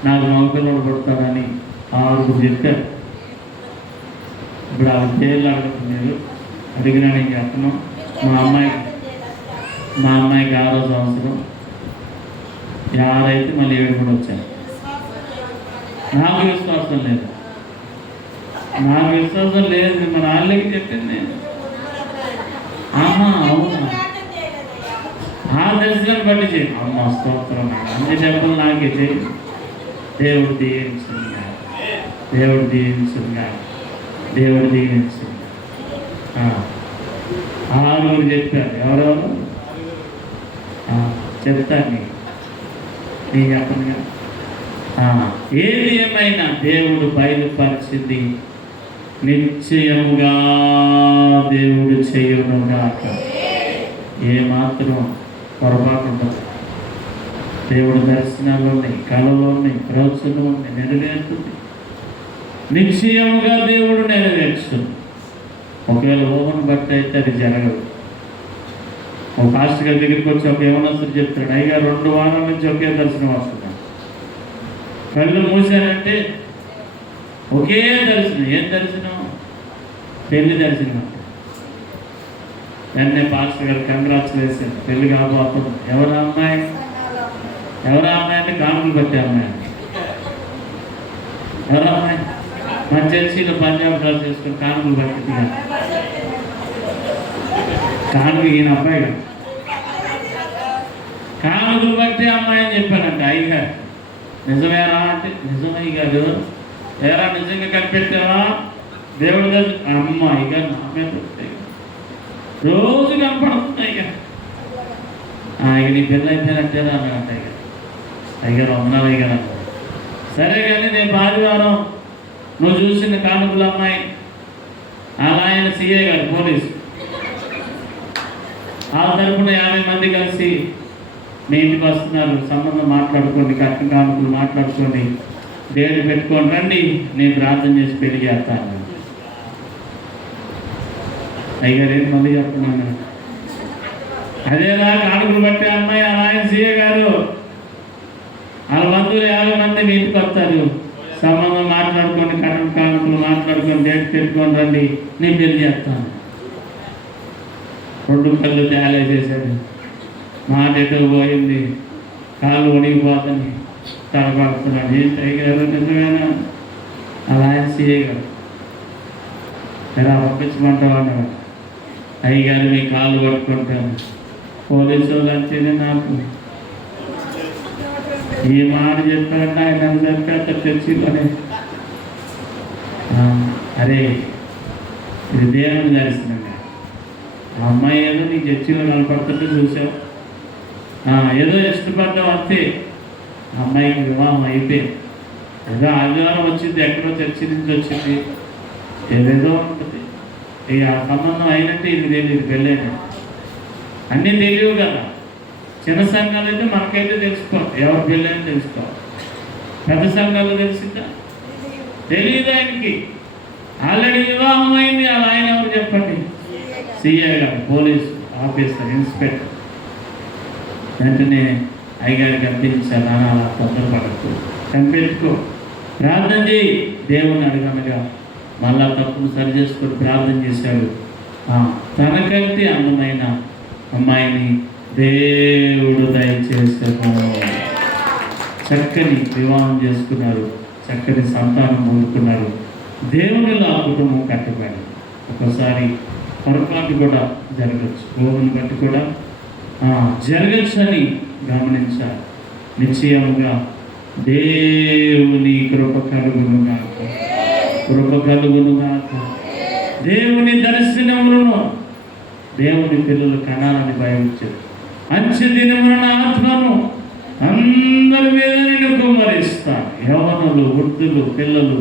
నాకు మగపిల్లలు పడతానని 6 చెప్పారు. ఇప్పుడు ఆ పేర్లు అడుగుతున్నారు. అడిగినా నేను చెప్పను. మా అమ్మాయికి 6వ సంవత్సరం, 6 అయితే మళ్ళీ 7 కూడా వచ్చాను. నాకు విశ్వాసం లేదు. మన వాళ్ళకి చెప్పింది నేను. అవునా, ఆ దర్శనం బట్టి చేయి. అమ్మ స్తోత్రం. అన్ని చెప్పలు నాకే చేయి. దేవుడు దీవించుగా, దేవుడు దీవించుగా, దేవుడు దీవించుగా. 6 చెప్పారు. ఎవరెవరు చెప్తాను నీ చెప్పనుగా. ఏది ఏమైనా దేవుడు బయలుపరిచింది నిశ్చయముగా దేవుడు చేయనుగాక. ఏమాత్రం పొరపాటు ఉండదు. దేవుడు దర్శనాలు ఉన్నాయి, కళలు ఉన్నాయి, ప్రవచనం ఉన్నాయి, నెరవేరుతుంది. నిశ్చయముగా దేవుడు నెరవేర్చుతుంది. ఒకవేళ ఊహను బట్టి అయితే అది జరగదు. ఒక పాస్టర్ గారి దగ్గరికి వచ్చి ఒక యవనస్తుడు చెప్తాడు, అయ్యా 2 వారాల నుంచి ఒకే దర్శనం వస్తున్నాడు. కళ్ళు మూసారంటే ఒకే దర్శనం. ఏం దర్శనం? పెళ్లి దర్శనం. వెంటనే పాస్టర్ గారు కంగ్రాచులేషన్, పెళ్లి కాబోతుంది. ఎవరు అమ్మాయి? ఎవరు అమ్మాయి అంటే కానుకలు పట్టే అమ్మాయి. ఎవరు అమ్మాయి? మన చర్చిలో పంజాబ్ డ్రెస్ చేసుకుని కానుకలు పట్టింది కదా. కానుక ఈయన అబ్బాయి కదా. కానుకలు బట్టి అమ్మాయి అని చెప్పానంట అయ్యగారు. నిజమేరా అంటే నిజమయ్య గారు. ఏరా నిజంగా కనిపెట్టావా? దేవుడి దగ్గర అమ్మ అయ్యగారు నా మీద వస్తాయి రోజు కనపడుతుంది అయ్యగారు. ఇక నీ పిల్ల అయిపోయినట్టేరా అన్నాడంట అయ్యగారు. అయ్యగారు వందనాలు అయ్యగారు అన్నారు. సరే కానీ నేను ఆదివారం నువ్వు చూసిన కానుకల అమ్మాయి అలా ఆయన సిఐ గారు పోలీసు ఆ తరపున 50 మంది కలిసి మీ ఇంటికి వస్తున్నారు, సంబంధం మాట్లాడుకోండి, కట్న కానుకలు మాట్లాడుకోండి, దేవుడు పెట్టుకొని రండి, నేను ప్రార్థన చేసి పెళ్లి చేస్తాను. అయ్యగారు ఏంటి మళ్ళీ చెప్తున్నాను. అదేలా కానుకలు పట్టే అమ్మాయి అలా ఆయన సీఏ గారు వాళ్ళ బంధువులు 50 మంది మీ ఇంటికి వస్తారు, సంబంధం మాట్లాడుకోండి, కట్న కానుకలు మాట్లాడుకొని డేట్ పెట్టుకొని రండి, నేను పెళ్లి చేస్తాను. 2 కళ్ళు తేలేసేసాడు. మాట ఎటు పోయింది, కాళ్ళు వణిగిపోతుంది, తలపడుతున్నాడు. ఏంటి అయ్యారు నిజమేనా? అలా ఆయన సీఏ గారు ఎలా పంపించమంటావు అన్నాడు. అయ్యగారు మీ కాళ్ళు పట్టుకుంటాను. పోలీసు వాళ్ళు అంటేనే నాకు ఈ మాట చెప్పారంటే ఆయన నన్ను చంపేస్తారు చర్చిలోనే. అరే ఇది దేవుని దర్శనంగా. ఆ అమ్మాయి ఏదో నీ చర్చిలో కనపడుతుంటే చూసావు, ఏదో ఇష్టపడ్డావు అంతే. ఆ అమ్మాయికి వివాహం అయిపోయింది. ఏదో ఆదివారం వచ్చింది, ఎక్కడో చర్చి నుంచి వచ్చింది, ఏదేదో ఉంటుంది. ఇక ఆ సంబంధం అయినట్టు ఇది తెలియదు, పెళ్ళైనా అన్నీ తెలియవు కదా. చిన్న సంఘాలు అయితే మనకైతే తెలుసుకోవాలి, ఎవరు పెళ్ళని తెలుసుకోవాలి. పెద్ద సంఘాలు తెలిసిందా? తెలియదు ఆయనకి. ఆల్రెడీ వివాహం అయింది. అలా ఆయన ఎవరు చెప్పండి? సిఐ గారు, పోలీసు ఆఫీసర్, ఇన్స్పెక్టర్. వెంటనే అయ్యగారికి అర్థించారు, అలా తొందరపడకు, కనిపెట్టుకో, ప్రార్థన చేయి. దేవుని అడగనగా మళ్ళా తప్పును సరి చేసుకొని ప్రార్థన చేశాడు. తనకంటే అందమైన అమ్మాయిని దేవుడు దయచేసాను. చక్కని వివాహం చేసుకున్నారు, చక్కని సంతానం పొందుకున్నారు. దేవునిలో ఆ కుటుంబం కట్టుబడి. ఒకసారి పొరపాటు కూడా జరగచ్చు, భూమిని బట్టి కూడా జరగచ్చు అని గమనించాలి. నిశ్చయంగా దేవుని కృప కలుగునుగాక, కృప కలుగునుగాక. దేవుని దర్శనములను దేవుని పిల్లలు కనాలని భావించారు. అంచె దినమున ఆత్మను అందరి మీద నేను కుమ్మరిస్తాను. యవ్వనులు, వృద్ధులు, పిల్లలు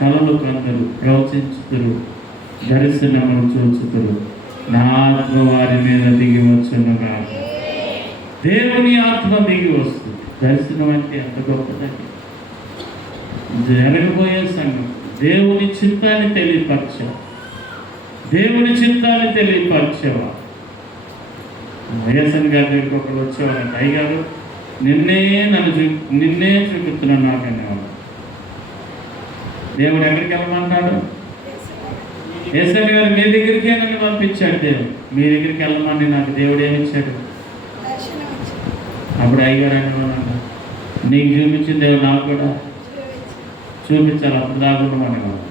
కలలు కందరు, ప్రవచించుతురు, దర్శనములు చూచుతురు. నా ఆత్మ వారి మీద దిగి వచ్చునుగా. దేవుని ఆత్మ దిగి వస్తుంది. దర్శనం అంటే ఎంత గొప్పదండి. జరగబోయే సంగతి దేవుని చిత్తాన్ని తెలియపరచవా, దేవుని చిత్తాన్ని తెలియపరచవా. వైఎస్ఎన్ గారి దగ్గరికి ఒకరు వచ్చేవాళ్ళంట, అయ్యగారు నిన్నే చూపిస్తున్నాను నాకనేవాడు. దేవుడు ఎక్కడికి వెళ్ళమంటాడు? ఏసన్ గారు మీ దగ్గరికే నన్ను పంపించాడు దేవుడు. మీ దగ్గరికి వెళ్ళమని నాకు దేవుడు ఏమిచ్చాడు? అప్పుడు అయ్యగారు అనేవాళ్ళంట, నీకు చూపించిన దేవుడు నాకు కూడా చూపించాలి, అప్పుడు దాకుండా అనేవాడు.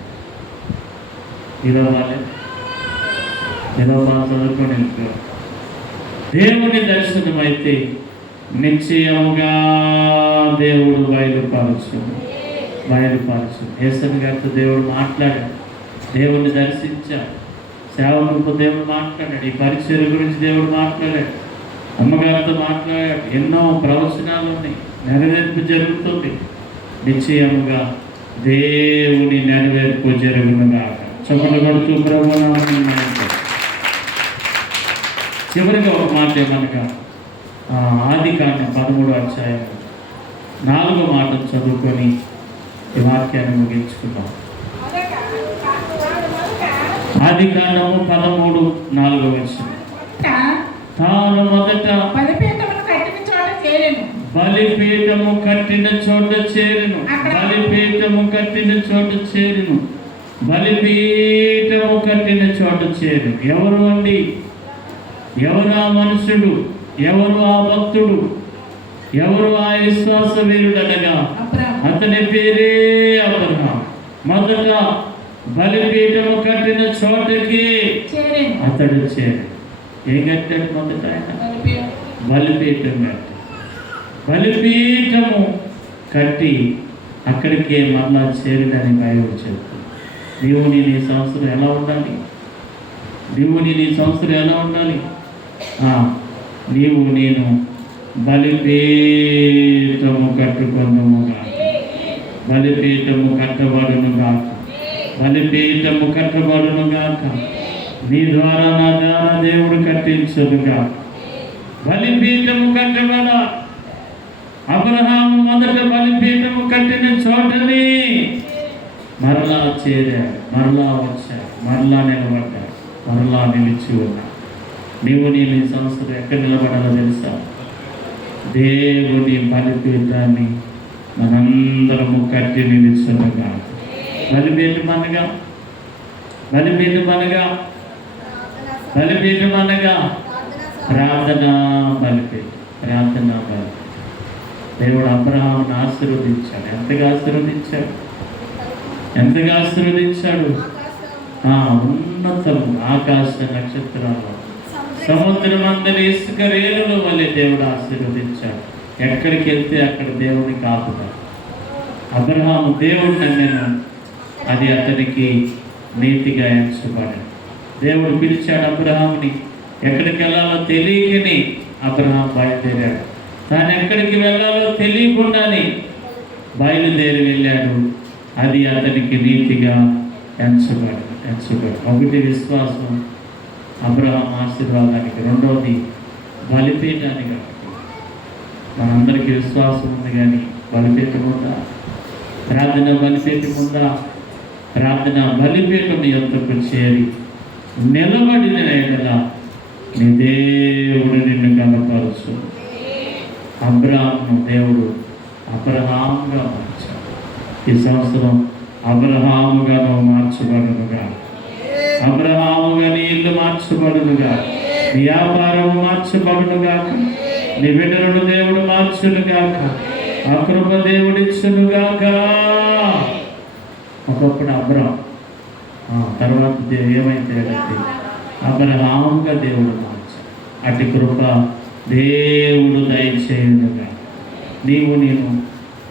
ఈరోజు వాళ్ళే ఏదో బాగా చదువుకొని వెళ్ళిపోయారు. దేవుని దర్శనం అయితే నిశ్చయముగా దేవుడు బయలుపరచు. ఏసన్ గారితో దేవుడు మాట్లాడాడు, దేవుణ్ణి దర్శించాడు, సేవకులతో దేవుడు మాట్లాడాడు, ఈ పరిచర్య గురించి దేవుడు మాట్లాడాడు, అమ్మగారితో మాట్లాడాడు. ఎన్నో ప్రవచనాలు ఉన్నాయి, నెరవేర్పు జరుగుతుంది. నిశ్చయముగా దేవుని నెరవేర్పు జరుగునుగాక. చప్పట్లు కొడుతూ ప్రభువుని చివరిగా ఒక మాట ఏమనగా ఆదికాండం 13వ అధ్యాయం 4వ మాటను చదువుకొని ఈ వాక్యాన్ని ముగించుకుందాం. ఆదికాండము 13:4 వచనం. తాను మొదట బలిపీఠము కట్టిన చోట చేరెను. బలిపీఠము కట్టిన చోట చేరెను. ఎవరు అండి? ఎవరు ఆ మనుషుడు? ఎవరు ఆ భక్తుడు? ఎవరు ఆ విశ్వాస వీరుడనగా అబ్రాహాము. అతని పేరే అబ్రహాం. మొదట బలిపీఠము కట్టిన చోటకి చేరెను. అతడు చేరాడు. ఏం కట్టాడు మొదట ఆయన? బలిపీఠం కట్టి బలిపీఠము కట్టి అక్కడికే మరలా చేరినని బైబిల్ చెప్తుంది. నీవు నేను ఈ సంవత్సరం ఎలా ఉండాలి? నీవు నేను ఈ సంవత్సరం ఎలా ఉండాలి? నీవు నేను బలిపీఠము కట్టుకొందుము గాక. బలిపీఠము కట్టబడును గాక. బలిపీఠము కట్టబడును గాక. నీ ద్వారా నా ద్వారా దేవుడు కట్టించునుగా. బలిపీఠము కట్టబడ అబ్రహాము మొదట బలిపీఠము కట్టిన చోటని మరలా చేరాడు, మరలా వచ్చాడు, మరలా నిలబడ్డాడు, మరలా నిలిచి ఉన్నాడు. నీవు నేను ఈ సంవత్సరం ఎక్కడ నిలబడాలో తెలుసా? దేవుని బలిపీఠాన్ని మనందరము కట్టి నిలుచునుగా. బలిపీఠం అనగా బలిపీఠం అనగా బలిపీఠం అనగా ప్రార్థనా బలిపీఠం. ప్రార్థనా బలిపీఠం. దేవుడు అబ్రహామును ఆశీర్వదించాడు. ఎంతగా ఆశీర్వదించాడు? ఎంతగా ఆశీర్వదించాడు? ఉన్నతము ఆకాశ నక్షత్రాలు సముద్రం అందరి ఇసుక రేణుల వల్లే దేవుడు ఆశీర్వదించాడు. ఎక్కడికి వెళ్తే అక్కడ దేవుని కాపుదా. అబ్రహాము దేవుడు నమ్మెను, అది అతనికి నీతిగా ఎంచబడింది. దేవుడు పిలిచాడు అబ్రహాముని. ఎక్కడికి వెళ్ళాలో తెలియకని అబ్రహాం బయలుదేరాడు. తాను ఎక్కడికి వెళ్ళాలో తెలియకుండానే బయలుదేరి వెళ్ళాడు. అది అతనికి నీతిగా ఎంచబడింది. ఒకటి విశ్వాసం అబ్రహాం ఆశీర్వాదానికి, రెండవది బలిపీఠానికి. మనందరికీ విశ్వాసం ఉంది కానీ బలిపీఠం ఉందా? ప్రార్థన బలిపీఠం ఉందా? ప్రార్థన బలిపీఠం యొద్దకు చేరి నిలబడిన ఎడల నీ దేవుడు నిన్ను కనపరచు. అబ్రహామును దేవుడు అబ్రహాముగా మార్చాడు. ఈ సంవత్సరం అబ్రహాముగా నువ్వు మార్చబడునుగా. అబ్రహాముగా నీ ఇల్లు మార్చబడునుగా. నీ వ్యాపారము మార్చబడునుగాక. నీ బిడ్డలను దేవుడు మార్చునుగాక. ఆ కృప దేవుడిచ్చునుగాక. ఒకప్పుడు అబ్రహాం తర్వాత ఏమైతే అబ్రహాముగా దేవుడు మార్చాడు. అటు కృప దేవుడు దయచేయునుగా. నీవు నేను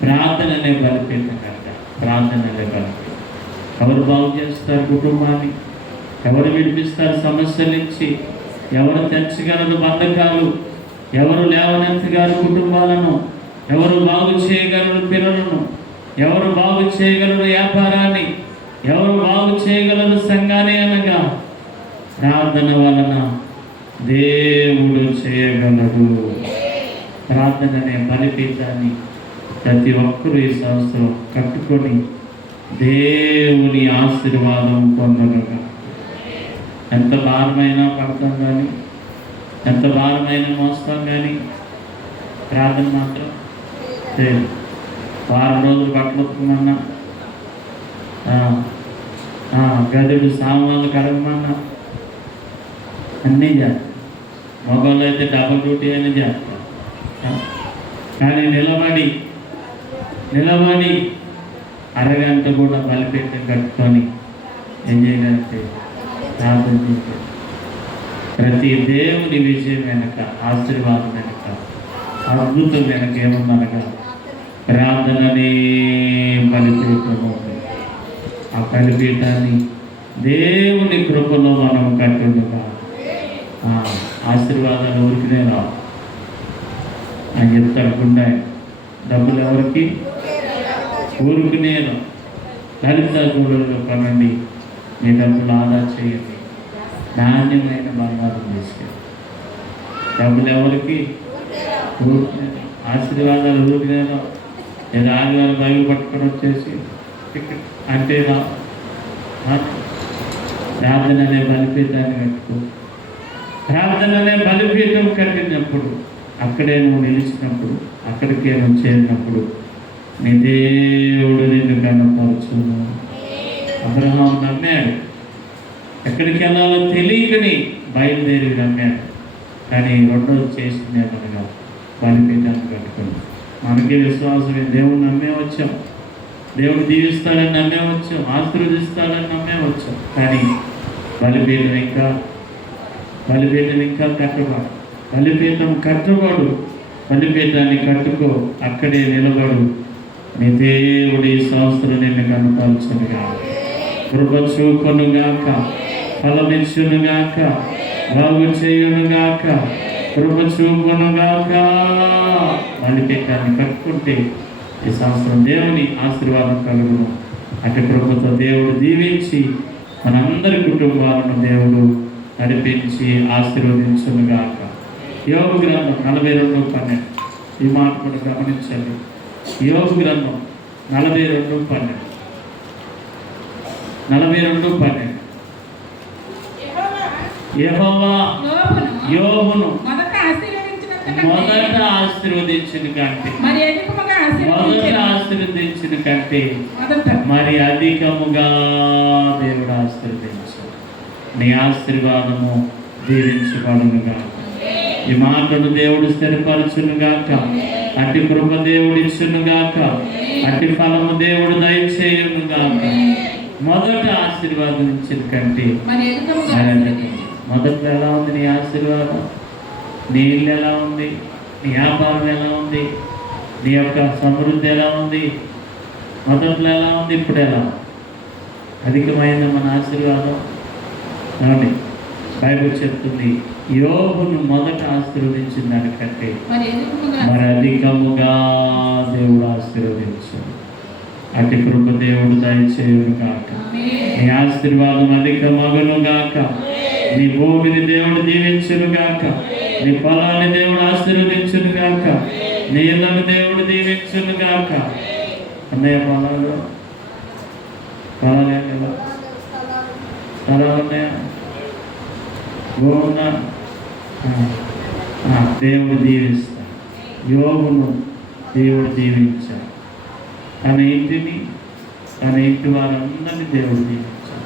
ప్రార్థననే బలిపీఠం కట్ట. ప్రార్థననే బలిపీఠం. ఎవరు బాగు చేస్తారు కుటుంబాన్ని? ఎవరు విడిపిస్తారు సమస్యల నుంచి? ఎవరు తెచ్చగలరు బంధకాలు? ఎవరు లేవనెత్తగలరు కుటుంబాలను? ఎవరు బాగు చేయగలరు పిల్లలను? ఎవరు బాగు చేయగలరు వ్యాపారాన్ని? ఎవరు బాగు చేయగలరు సంఘాన్ని? అనగా ప్రార్థన వలన దేవుడు చేయగలడు. ప్రార్థననే బలిపీఠాన్ని ప్రతి ఒక్కరూ ఈ సంవత్సరం కట్టుకొని దేవుని ఆశీర్వాదం పొందగలరు. ఎంత భారమైనా పడతాం కానీ, ఎంత భారమైనా మోస్తాం కానీ ప్రార్థన మాత్రం లేదు. వారం రోజులు బట్టలు ఉతుకమన్నా, గదుడు సామాన్లు కడగమన్నా అన్నీ చేస్తారు. మగవాళ్ళు అయితే డబుల్ డ్యూటీ అని చేస్తారు. కానీ నిలబడి అరగంట కూడా బలిపీఠం కట్టుకొని ఏం చేయగలిగితే ప్రార్థన చేయాలి. ప్రతి దేవుని విజయం వెనక, ఆశీర్వాదం వెనక, అద్భుతం వెనక ఏమన్నగా ప్రార్థననే బలిపీఠము. ఆ బలిపీఠాన్ని దేవుని కృపలో మనం కట్టుగా. ఆశీర్వాదాలు ఊరికినే రావు అని చెప్తాడు గుండా. డబ్బులు ఎవరికి? ఊరికినే లలిత గూడలో పనండి, మీ డబ్బులు ఆదా చేయండి, నాణ్యమైన బంగారం తీసుకెళ్ళి. డబ్బులు ఎవరికి? ఊరికినే. ఆశీర్వాదాలు ఊరికినే రావు. నేను ఆదివారం బైబిల్ పట్టుకొని వచ్చేసి అంటే ప్రార్థన అనే బలిపీఠాన్ని కట్టుకో. ప్రార్థన అనే బలిపీఠం కట్టినప్పుడు, అక్కడే నువ్వు నిలిచినప్పుడు, అక్కడికే నువ్వు చేరినప్పుడు నీ దేవుడు నిన్ను కనపరచును. అబ్రహాము నమ్మాడు. ఎక్కడికి వెళ్ళాలో తెలియకని బయలుదేరి నమ్మాడు. కానీ రెండోది చేసింది ఏమనగా బలిపీఠాన్ని కట్టుకున్నాం. మనకి విశ్వాసమే, దేవుడు నమ్మే వచ్చాం, దేవుడు దీవిస్తాడని నమ్మే వచ్చాం, ఆశీర్వదిస్తాడని నమ్మే వచ్చాం. కానీ బలిపీఠం ఇంకా కట్టబడు. బలిపీఠం కట్టబడు, బలిపీఠాన్ని కట్టుకో, అక్కడే నిలబడు. నీ దేవుడి ఈ సంవత్సరం నిన్ను కనపరచునుగా, కృప చూపునుగాక, ఫలమిచ్చునుగాక, బాగు చేయునుగాక, కృప చూపునుగాక. బలిపీఠాన్ని కట్టుకుంటే ఈ సంవత్సరం దేవుని ఆశీర్వాదం కలుగును. అటు కృపతో దేవుడు దీవించి మనందరి కుటుంబాలను దేవుడు నడిపించి ఆశీర్వదించునుగాక. యోగు గ్రంథం 42:12. ఈ మాట కూడా గమనించండి. యోగు గ్రంథం 42:12. 42:12. యెహోవా యోబును మొదట ఆశీర్వదించిన కంటే మరి అధికముగా దేవుడు ఆశీర్వదించు. నీ ఆశీర్వాదము దీవించబడునుగా. ఈ మాటను దేవుడు స్థిరపరచునుగాక, అట్టి కృప దేవుడు ఇచ్చునుగాక, అట్టి ఫలము దేవుడు దయచేయునుగాక. మొదట ఆశీర్వాదం ఇచ్చిన కంటే మొదట ఎలా ఉంది నీ ఆశీర్వాదం? నీ ఇల్లు ఎలా ఉంది? నీ వ్యాపారం ఎలా ఉంది? నీ యొక్క సమృద్ధి ఎలా ఉంది? మొదట్లో ఎలా ఉంది? ఇప్పుడు ఎలా ఉంది? అధికమైన మన ఆశీర్వాదం అవునండి. బైబిల్ చెప్తుంది, యోబును మొదట ఆశీర్వదించిన దానికంటే మరి అధికముగా దేవుడు ఆశీర్వదించు. అటు కృప దేవుడు దయచేయును గాక. నీ ఆశీర్వాదం అధికమగును గాక. నీ భూమిని దేవుడు దీవించును గాక. నీ పొలాన్ని దేవుడు ఆశీర్వదించును గాక. నీ ఇళ్ళను దేవుడు దీవించును గాక. అన్నయ్య పొలాలు కదా, స్థలాలు ఉన్నాయా? భూమున్నా దేవుడు దీవిస్తాడు. యోగును దేవుడు దీవించాడు. తన ఇంటిని, తన ఇంటి వారందరినీ దేవుడు దీవించాడు.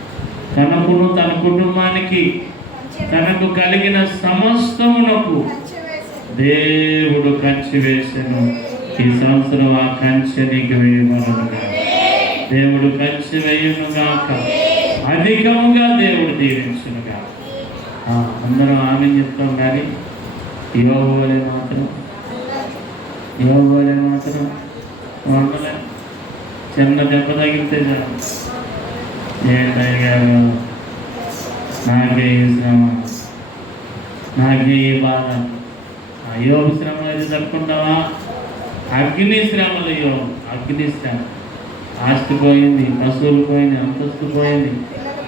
తనకును, తన కుటుంబానికి, తనకు కలిగిన సమస్తమునకు దేవుడు కంచె వేసెను. ఈ సంవత్సరం ఆ కంచె నీకు వేయమనుగా. దేవుడు కంచె వేయునుగాక, అధికముగా దేవుడు దీవించునుగా. అందరం ఆమె చెప్తాం. కానీ యోగు వలె మాత్రం ఉండలే. చిన్న దెబ్బ తగిలితే చాలు, ఏంటయ్య గారు నాకే శ్రమ, నాకే బాధ. యోగ శ్రమలు అయితే తట్టుకుంటావా? అగ్ని శ్రమలు యోగం, అగ్ని శ్రమ. ఆస్తి పోయింది, పశువులు పోయింది, అంతస్తు పోయింది,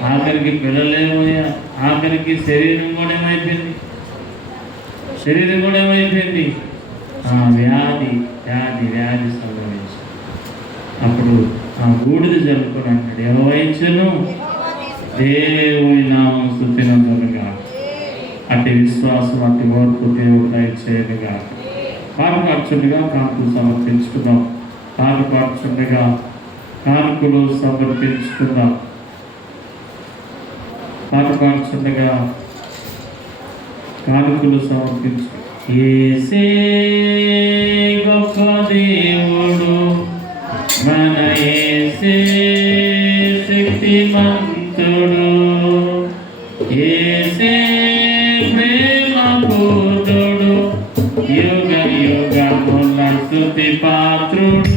ఆఖరికి పిల్లలేమోయా, ఆఖరికి శరీరం కూడా ఏమైపోయింది. వ్యాధి సంభవించి అప్పుడు ఆ బూడిద జరుపుకొని అంటాడు, యెహోవాయిచ్చును దేవుని నామం స్తుతినందునుగా. అట్టి విశ్వాసం, అట్టి ఓర్పు దేవుడు దయచేయనుగా. పాటు పాడుచుండగా కానుకలు సమర్పించుకుందాం. పాటు పాడుచుండగా కానుకలు సమర్పించుకుందాం. పాట పాడుచుండగా కానుకలు సమర్పించు. యేసే గొప్ప దేవుడు, మన యేసే శక్తిమంతుడు, యేసే ప్రేమపూర్ణుడు, యుగ యుగముల స్తుతి పాత్రుడు.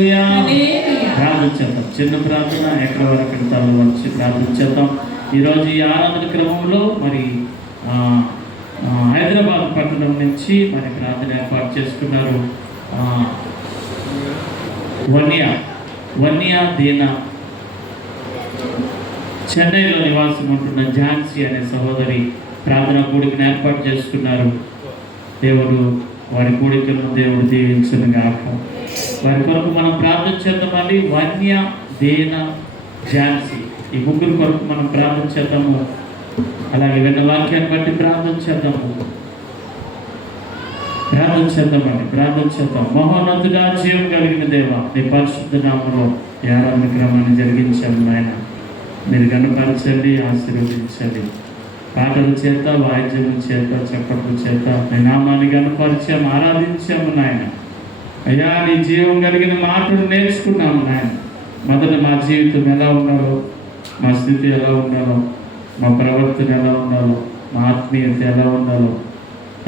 హల్లెలూయా. హల్లెలూయా. ప్రార్థన చేద్దాం. చిన్న ప్రార్థన ఎక్కడ వరకు వెళ్తామో వచ్చి ప్రార్థన చేద్దాం. ఈరోజు ఈ ఆరాధన క్రమంలో మరి హైదరాబాద్ పట్టణం నుంచి మరి ప్రార్థన ఏర్పాటు చేసుకున్నారు. వన్యా దీన చెన్నైలో నివాసం ఉంటున్న ఝాన్సీ అనే సహోదరి ప్రార్థన కూడికను ఏర్పాటు చేసుకున్నారు. దేవుడు వారి కోరికలను దేవుడు దీవించును గాక. వారి కొరకు మనం ప్రార్థన చేద్దామండి. వన్య, దేన, ఝాన్సీ ఈ ముగ్గురు కొరకు మనం ప్రార్థన చేద్దాము. అలాగే విన్న వాక్యాన్ని బట్టి ప్రార్థన చేద్దాము. ప్రార్థన చేద్దాం. మహోన్నతుడా, జీవం కలిగిన దేవ, నీ పరిశుద్ధ నామములో ఈ ఆరాధన క్రమాన్ని జరిగించాము నాయన. మీరు కనపరచండి, ఆశీర్వదించండి. పాటల చేత, వాయిద్యముల చేత, చప్పట్ల చేత నీ నామాన్ని కనపరిచాము, ఆరాధించాము నాయన. అయ్యా, నీ జీవం కలిగిన మాటలు నేర్చుకున్నాము నాయన. మొదట మా జీవితం ఎలా ఉండాలో, మా స్థితి ఎలా ఉండాలో, మా ప్రవర్తన ఎలా ఉండాలో, మా ఆత్మీయత ఎలా ఉండాలో,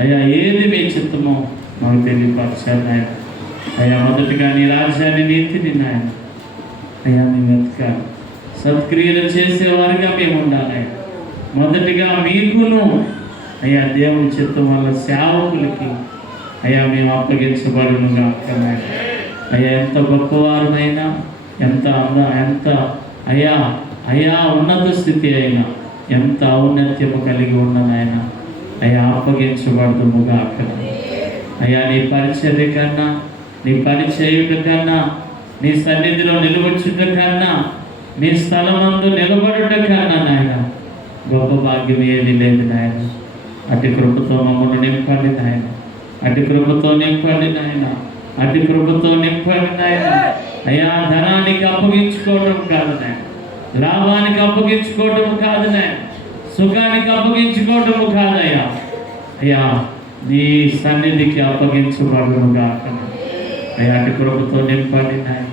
అయ్యా ఏది మీ చిత్తమో మాకు తెలియపరచాలి నాయన. అయ్యా మొదటిగా నీ రాజ్యాన్ని, నీతిని నాయన అయ్యా మేము వెతకాలి. సత్క్రియలు చేసేవారిగా మేము ఉండాలి. మొదటిగా మీకును అయ్యా దేవుని చిత్తం వల్ల సేవకులకి అయ్యా మేము అప్పగించబడునుగా. అయ్యా ఎంత గొప్పవారినైనా, ఎంత అయ్యా ఉన్నత స్థితి అయినా, ఎంత ఔన్నత్యము కలిగి ఉన్నదైనా అయ్యా అప్పగించబడుదుముగా. అయ్యా నీ పరిచర్య కన్నా, నీ పరిచయుట కన్నా, నీ సన్నిధిలో నిలవచ్చుట కన్నా, నీ స్థలమందు నిలబడుట కన్నా నాయన గొప్ప భాగ్యం ఏది లేదు నాయన. అతి కృపతో మమ్మల్ని నింపండి నాయన. అతి కృపతో నింపండి నాయన. అతి కృపతో నింపండి నాయన. అయ్యా ధనానికి అప్పగించుకోవడం కాదు నాయన, లాభానికి అప్పగించుకోవడం కాదు నాయన, సుఖానికి అప్పగించుకోవడం కాదయ్యా. అయ్యా నీ సన్నిధికి అప్పగించబడునుగా. అయ్యా అటు కృపతో నింపండి నాయన.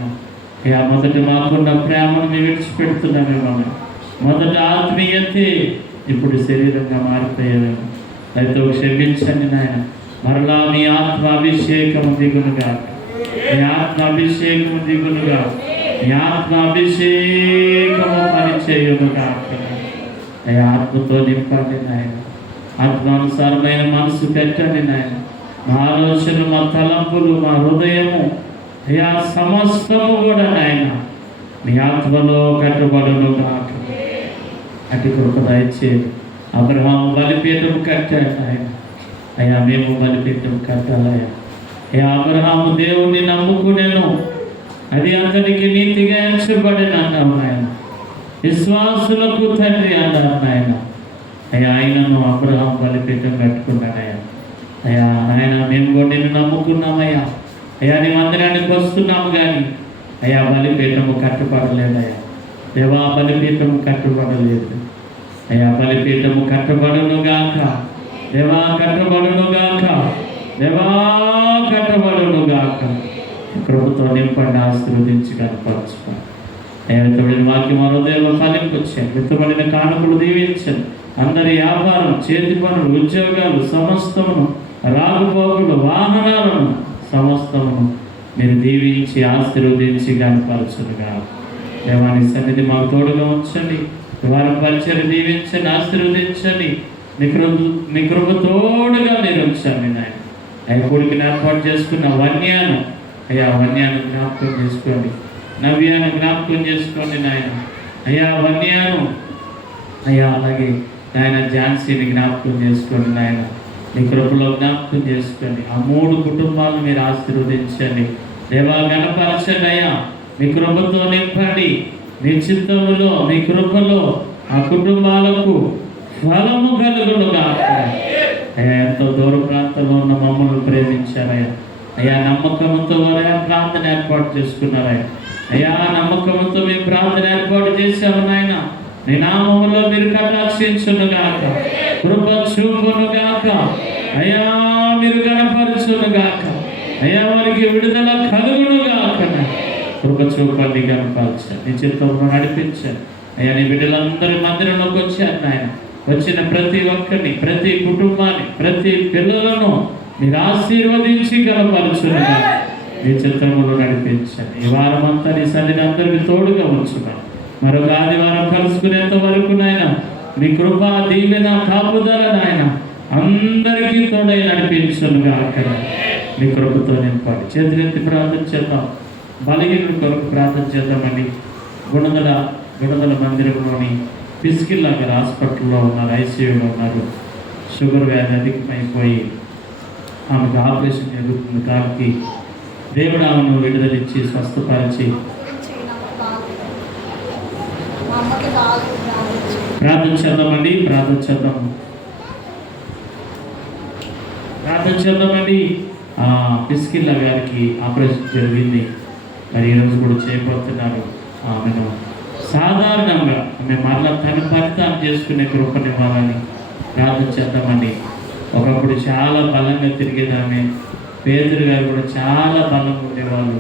అయ్యా మొదట మాకున్న ప్రేమను మేము విడిచిపెడుతున్నామేమో. మొదట ఆత్మీయతే ఇప్పుడు శరీరంగా మారిపోయేదేమో. అయితే క్షమించండి నాయన. మరలా మీ ఆత్మ అభిషేకము దిగునుగా. మీ ఆత్మ అభిషేకము దిగునుగా. మీ ఆత్మ అభిషేకము పనిచేయునుగా. అయ్యా ఆత్మతో నింపండి నాయన. ఆత్మానుసారమైన మనసు పెట్టండి నాయన. మా ఆలోచనలు, మా తలంపులు, మా హృదయము అయ్యా సమస్తము కూడా నాయన మీ ఆత్మలో కట్టబడును కాక. అటు కృప దయచేది. అబ్రహాము బలిపీఠం కట్టాడు ఆయన. అయ్యా మేము బలిపీఠం కట్టాలయ్యా. అయ్యా అబ్రహాము దేవుణ్ణి నమ్ముకునేను, అది అతనికి నీతిగా ఎంచబడిన అన్నావు నాయన. విశ్వాసులకు తండ్రి అన్నారు నాయన. అయ్యా ఆయనను అబ్రహాం బలిపీఠం కట్టుకున్నాడయ్యా. అయ్యా నాయన మేము కూడా నిన్ను నమ్ముకున్నామయ్యా. అయ్యా నీ మందిరానికి వస్తున్నాము కానీ అయ్యా బలిపీఠము కట్టుబడలేదయ్యా. దేవా బలిపీఠము కట్టుబడలేదు. అయ్యా బలిపీఠము కట్టబడునుగాక. దేవా కట్టబడునుగాక. దేవా కట్టబడునుగాక. కృపతో నింపండి, ఆశీర్వదించి కనపరచుకోండి. విత్తబడిన వాక్యం హృదయంలో ఫలింపొచ్చాను. విత్తబడిన కానుకలు దీవించండి. అందరి వ్యాపారం, చేతి పనులు, ఉద్యోగాలు సమస్తమును, రాగుపోగులు, వాహనాలను సమస్తమును మీరు దీవించి ఆశీర్వదించి కనపరచునుగా. దేవాని సన్నిధి మాకు తోడుగా ఉంచండి. వారి పరిచయం దీవించండి, ఆశీర్వదించండి. మీ కృప తోడుగా మీరు ఉంచండి నాయన. అయ్యా కొడుకుని ఏర్పాటు చేసుకున్న వన్యాను అయ్యా వన్యాను జ్ఞాపకం చేసుకోండి. నవ్యాను జ్ఞాపకం చేసుకోండి నాయన. అయ్యా వన్యాను అయ్యా అలాగే నాయన ఝాన్సీని జ్ఞాపకం చేసుకోండి నాయన. నీ కృపలో జ్ఞాపకం చేసుకోండి. ఆ 3 కుటుంబాలను మీరు ఆశీర్వదించండి. దేవా గణపరచండి అయ్యా. మీ కృపతో నింపండి. మీ చిత్తములో, మీ కృపలో ఆ కుటుంబాలకు ఫలము కలుగునుగా. అయ్యా ఎంతో దూర ప్రాంతంలో ఉన్న మమ్మల్ని ప్రేమించారయ్యా. అయ్యా నమ్మకంతో వారు ప్రార్థన ఏర్పాటు చేసుకున్నారయ్యా. అయ్యా నమ్మకంతో మేము ప్రార్థన ఏర్పాటు చేశాము నాయన. నీ నామములో మీరు కటాక్షించునుగాక, కృప చూపునుగాక. అయ్యా మీరు గణపరచునుగాక. అయ్యా వారికి విడుదల కలుగునుగాక. కృప చూపండి, గణపరచండి. నీ చిత్తంలో నడిపించండి. అయ్యా నీ బిడ్డలందరి మందిరంలోకి వచ్చారు నాయన. వచ్చిన ప్రతి ఒక్కరిని, ప్రతి కుటుంబాన్ని, ప్రతి పిల్లలను మీరు ఆశీర్వదించి గణపరచునుగాక. నీ చిత్రములో నడిపించండి. ఈ వారం అంతా నీ సన్నిధి అందరికీ తోడుగా ఉంచున్నాం. మరొక ఆదివారం కలుసుకునేంత వరకు నాయన నీ కృప దీవెన కాపుదల నాయన అందరికీ తోడై నడిపించునుగా. అక్కడ నీ కృపతో నింపాలి. చేతులెత్తి ప్రార్థన చేద్దాం. బలహీనుల కొరకు ప్రార్థన చేద్దామండి. గుణదల మందిరంలోని పిసికిల్లా గారు హాస్పిటల్లో ఉన్నారు, ఐసీయూలో ఉన్నారు. షుగర్ వ్యాధి అధికమైపోయి ఆమెకు ఆపరేషన్ జరుగుతుంది. కాలికి దేవుడు ఆమెను విడుదలిచ్చి స్వస్థపరిచి ప్రార్థన చేద్దామండి. పిసికిల్లా గారికి ఆపరేషన్ జరిగింది. మరి ఈరోజు కూడా చేయబోతున్నారు. ఆమెను సాధారణంగా ఆమె మరలా తన పని తాను చేసుకునే కృపనివ్వాలని ప్రార్థన చేద్దామండి. ఒకప్పుడు చాలా బలంగా తిరిగేదామె. పేదరు గారు కూడా చాలా బలంగా ఉండేవాళ్ళు.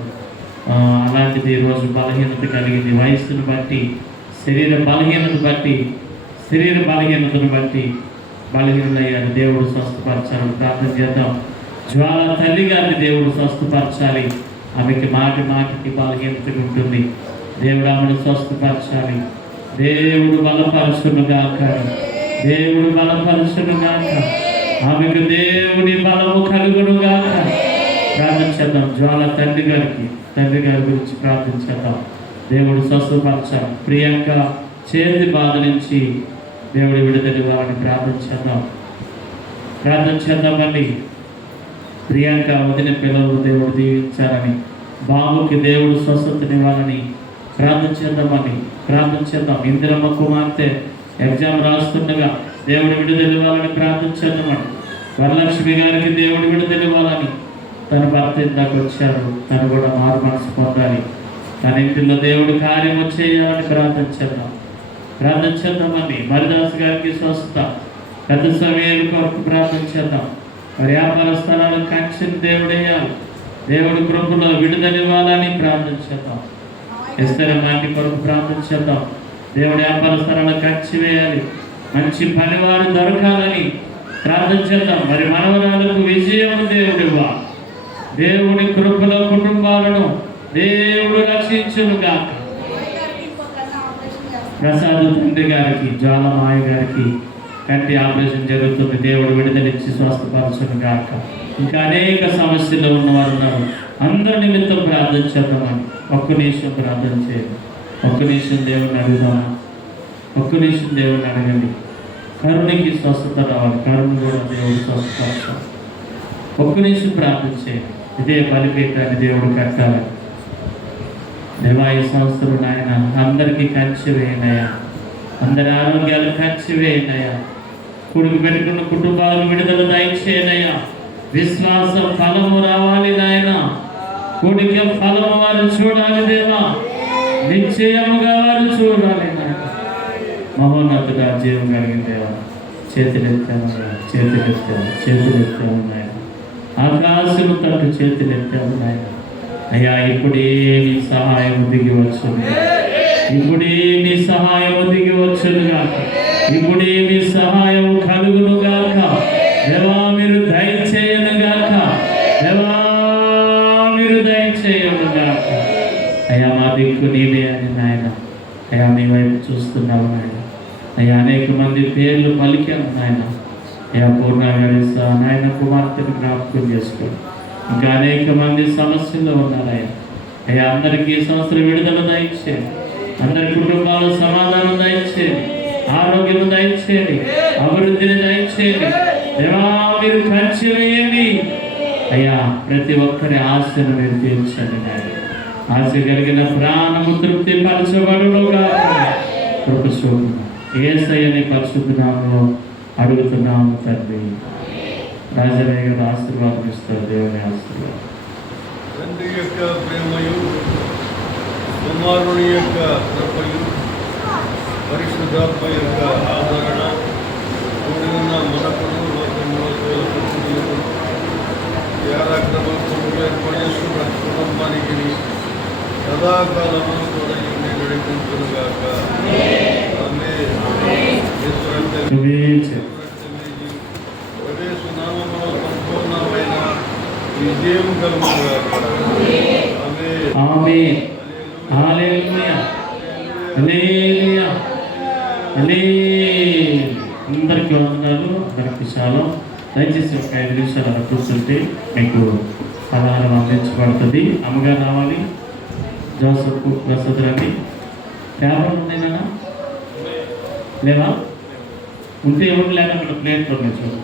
అలాంటిది ఈరోజు బలహీనత కలిగింది. వయస్సును బట్టి, శరీర బలహీనతను బట్టి బలహీనులయ్యారు. దేవుడు స్వస్థపరచాలి. ప్రార్థన చేద్దాం. జ్వాల తల్లి గారిని దేవుడు స్వస్థపరచాలి. ఆమెకి మాటికి బలహీనత ఉంటుంది. దేవుడు ఆమెను స్వస్థపరచాలి. దేవుడు బలపరచునుగాక. ఆమెకు దేవుని బలము కలుగునుగాక. ప్రార్థన చేద్దాం. జ్వాల తండ్రి గారి గురించి ప్రార్థన చేద్దాం. దేవుడు స్వస్థపరచాలి. ప్రియాంక చేతి బాధ నుంచి దేవుడు విడుదలివ్వాలని ప్రార్థన చేద్దామండి. ప్రియాంక వదిన పిల్లలు దేవుడు దీవించాలని, బాబుకి దేవుడు స్వస్థతనివ్వాలని ప్రార్థన చేద్దాం. ఇందిరమ్మ కుమార్తె ఎగ్జామ్ రాస్తుండగా దేవుడు విడుదలివ్వాలని ప్రార్థన చేద్దామండి. వరలక్ష్మి గారికి దేవుడు విడుదలివ్వాలని, తన భర్త ఇందాక వచ్చారు, తను కూడా మారు మనసు పొందాలి. తన ఇంటిలో దేవుడు కార్యము చేయాలని ప్రార్థన చేద్దామండి. మరిదాస్ గారికి స్వస్థత, పెద్ద సమయాల కొరకు ప్రార్థన చేద్దాం. మరి వ్యాపార స్థలాలకు కంచెను దేవుడు వేయాలి. దేవుడి కృపలో విడుదలివ్వాలని ప్రార్థన చేద్దాం. ఎస్తరమ్మాటి కొరకు ప్రార్థన చేద్దాం. దేవుడి వ్యాపార స్థలాలకు కంచె వేయాలి. మంచి పనివారు దొరకాలని ప్రార్థన చేద్దాం. మరి మనవరాలకు విజయం దేవుడు ఇవ్వాలి. దేవుని కృపలో కుటుంబాలను దేవుడు రక్షించునుగా. ప్రసాద్ తండ్రి గారికి, జ్వాలమాయ గారికి కంటి ఆపరేషన్ జరుగుతుంది. దేవుడు విడుదలిచ్చి స్వస్థపరచునుగాక. ఇంకా అనేక సమస్యలు ఉన్నవారు ఉన్నారు. అందరి నిమిత్తం ప్రార్థన చేద్దామని ఒక్క నిమిషం ప్రార్థన చేయండి. ఒక్క నిమిషం దేవుని అడుగుదామా? ఒక్క నిమిషం దేవుని అడగండి. కరుణకి స్వస్థత రావాలి. కరుణ కూడా దేవుడు స్వస్థపరచాలి. ఒక్క నిమిషం ప్రార్థన చేయండి. ఇదే బలిపీఠాన్ని దేవుడు కట్టాలి. నిర్వాహి సంస్థలు నాయన అందరికీ కంచి వేయనయా. అందరి ఆరోగ్యాలు కంచి వేయనయా. కొడుకు పెట్టుకున్న కుటుంబాలను విడుదల దయచేయనయా. విశ్వాస ఫలము రావాలి నాయన. కొడుకు ఫలము వారు చూడాలి దేవా. నిశ్చయముగా వారు చూడాలి నాయన. మహోన్నతుడా, జీవం కలిగిన దేవా, చేతులెత్తాము నాయన. ఆకాశము తట్టు చేతులెత్తాము నాయన. అయ్యా, ఇప్పుడే నీ సహాయం దిగి వచ్చును. ఇప్పుడే నీ సహాయం కలుగునుగాక. దేవా మీరు దయచేయనుగాక. అయ్యా, మా దిక్కు నీవే అని నాయన. అయ్యా, నీ వైపు చూస్తున్నావు నాయన. అయ్యా, అనేక మంది పేర్లు పలికాము నాయన. అయ్యా, పూర్ణగారి నాయన కుమార్తెను జ్ఞాపకం చేసుకోండి. ఇంకా అనేక మంది సమస్యల్లో ఉన్నారయ్యా. అయ్యా, అందరికీ సంవత్సరం విడుదల దయచేయండి. అందరి కుటుంబాలు సమాధానం దయచేయండి. ఆరోగ్యం దయచేయండి. అభివృద్ధిని దయచేయండి. దేవా మీరు ఖర్చు వేయండి. అయ్యా, ప్రతి ఒక్కరి ఆశను మీరు తీర్చండి నాయన. ఆశ కలిగిన ప్రాణము తృప్తి పరచబడుగా కృపశోభన యేసయ్యని పరిశుద్ధ నామములో అడుగుతున్నాము తండ్రి. రాజరయ్య గారు ఆశీర్వాదం ఇస్తారు. దేవుని ఆశీర్వాదం. తండ్రి యొక్క ప్రేమయు, కుమారుని యొక్క కృపయు, పరిశుద్ధాత్మ యొక్క ఆదరణ కూడి ఉన్న మనకును లోకంలో ఏర్పడేసు ప్రతి కుటుంబానికి సదాకాలము తోడయుండి నడిపించునుగాక. నామములో సంపూర్ణమైన విజయం కలుగుగాక. ఆమేన్. ఆమేన్. హల్లెలూయా. హల్లెలూయా. హల్లెలూయా. అందరికీ వందనాలు. అందరికీ చాలా. దయచేసి ఒక 5 నిమిషాలు అలా కూర్చుంటే మీకు ఆహారం అందించబడుతుంది. అమ్మగారు రావాలి. జోసఫ్ ప్రసాద్ రండి. పేపర్లు ఉన్నాయి కదా లేవా? ఉంటే ఎవరు లేక అక్కడ ప్లేట్లో ఉన్నాయి చూడు.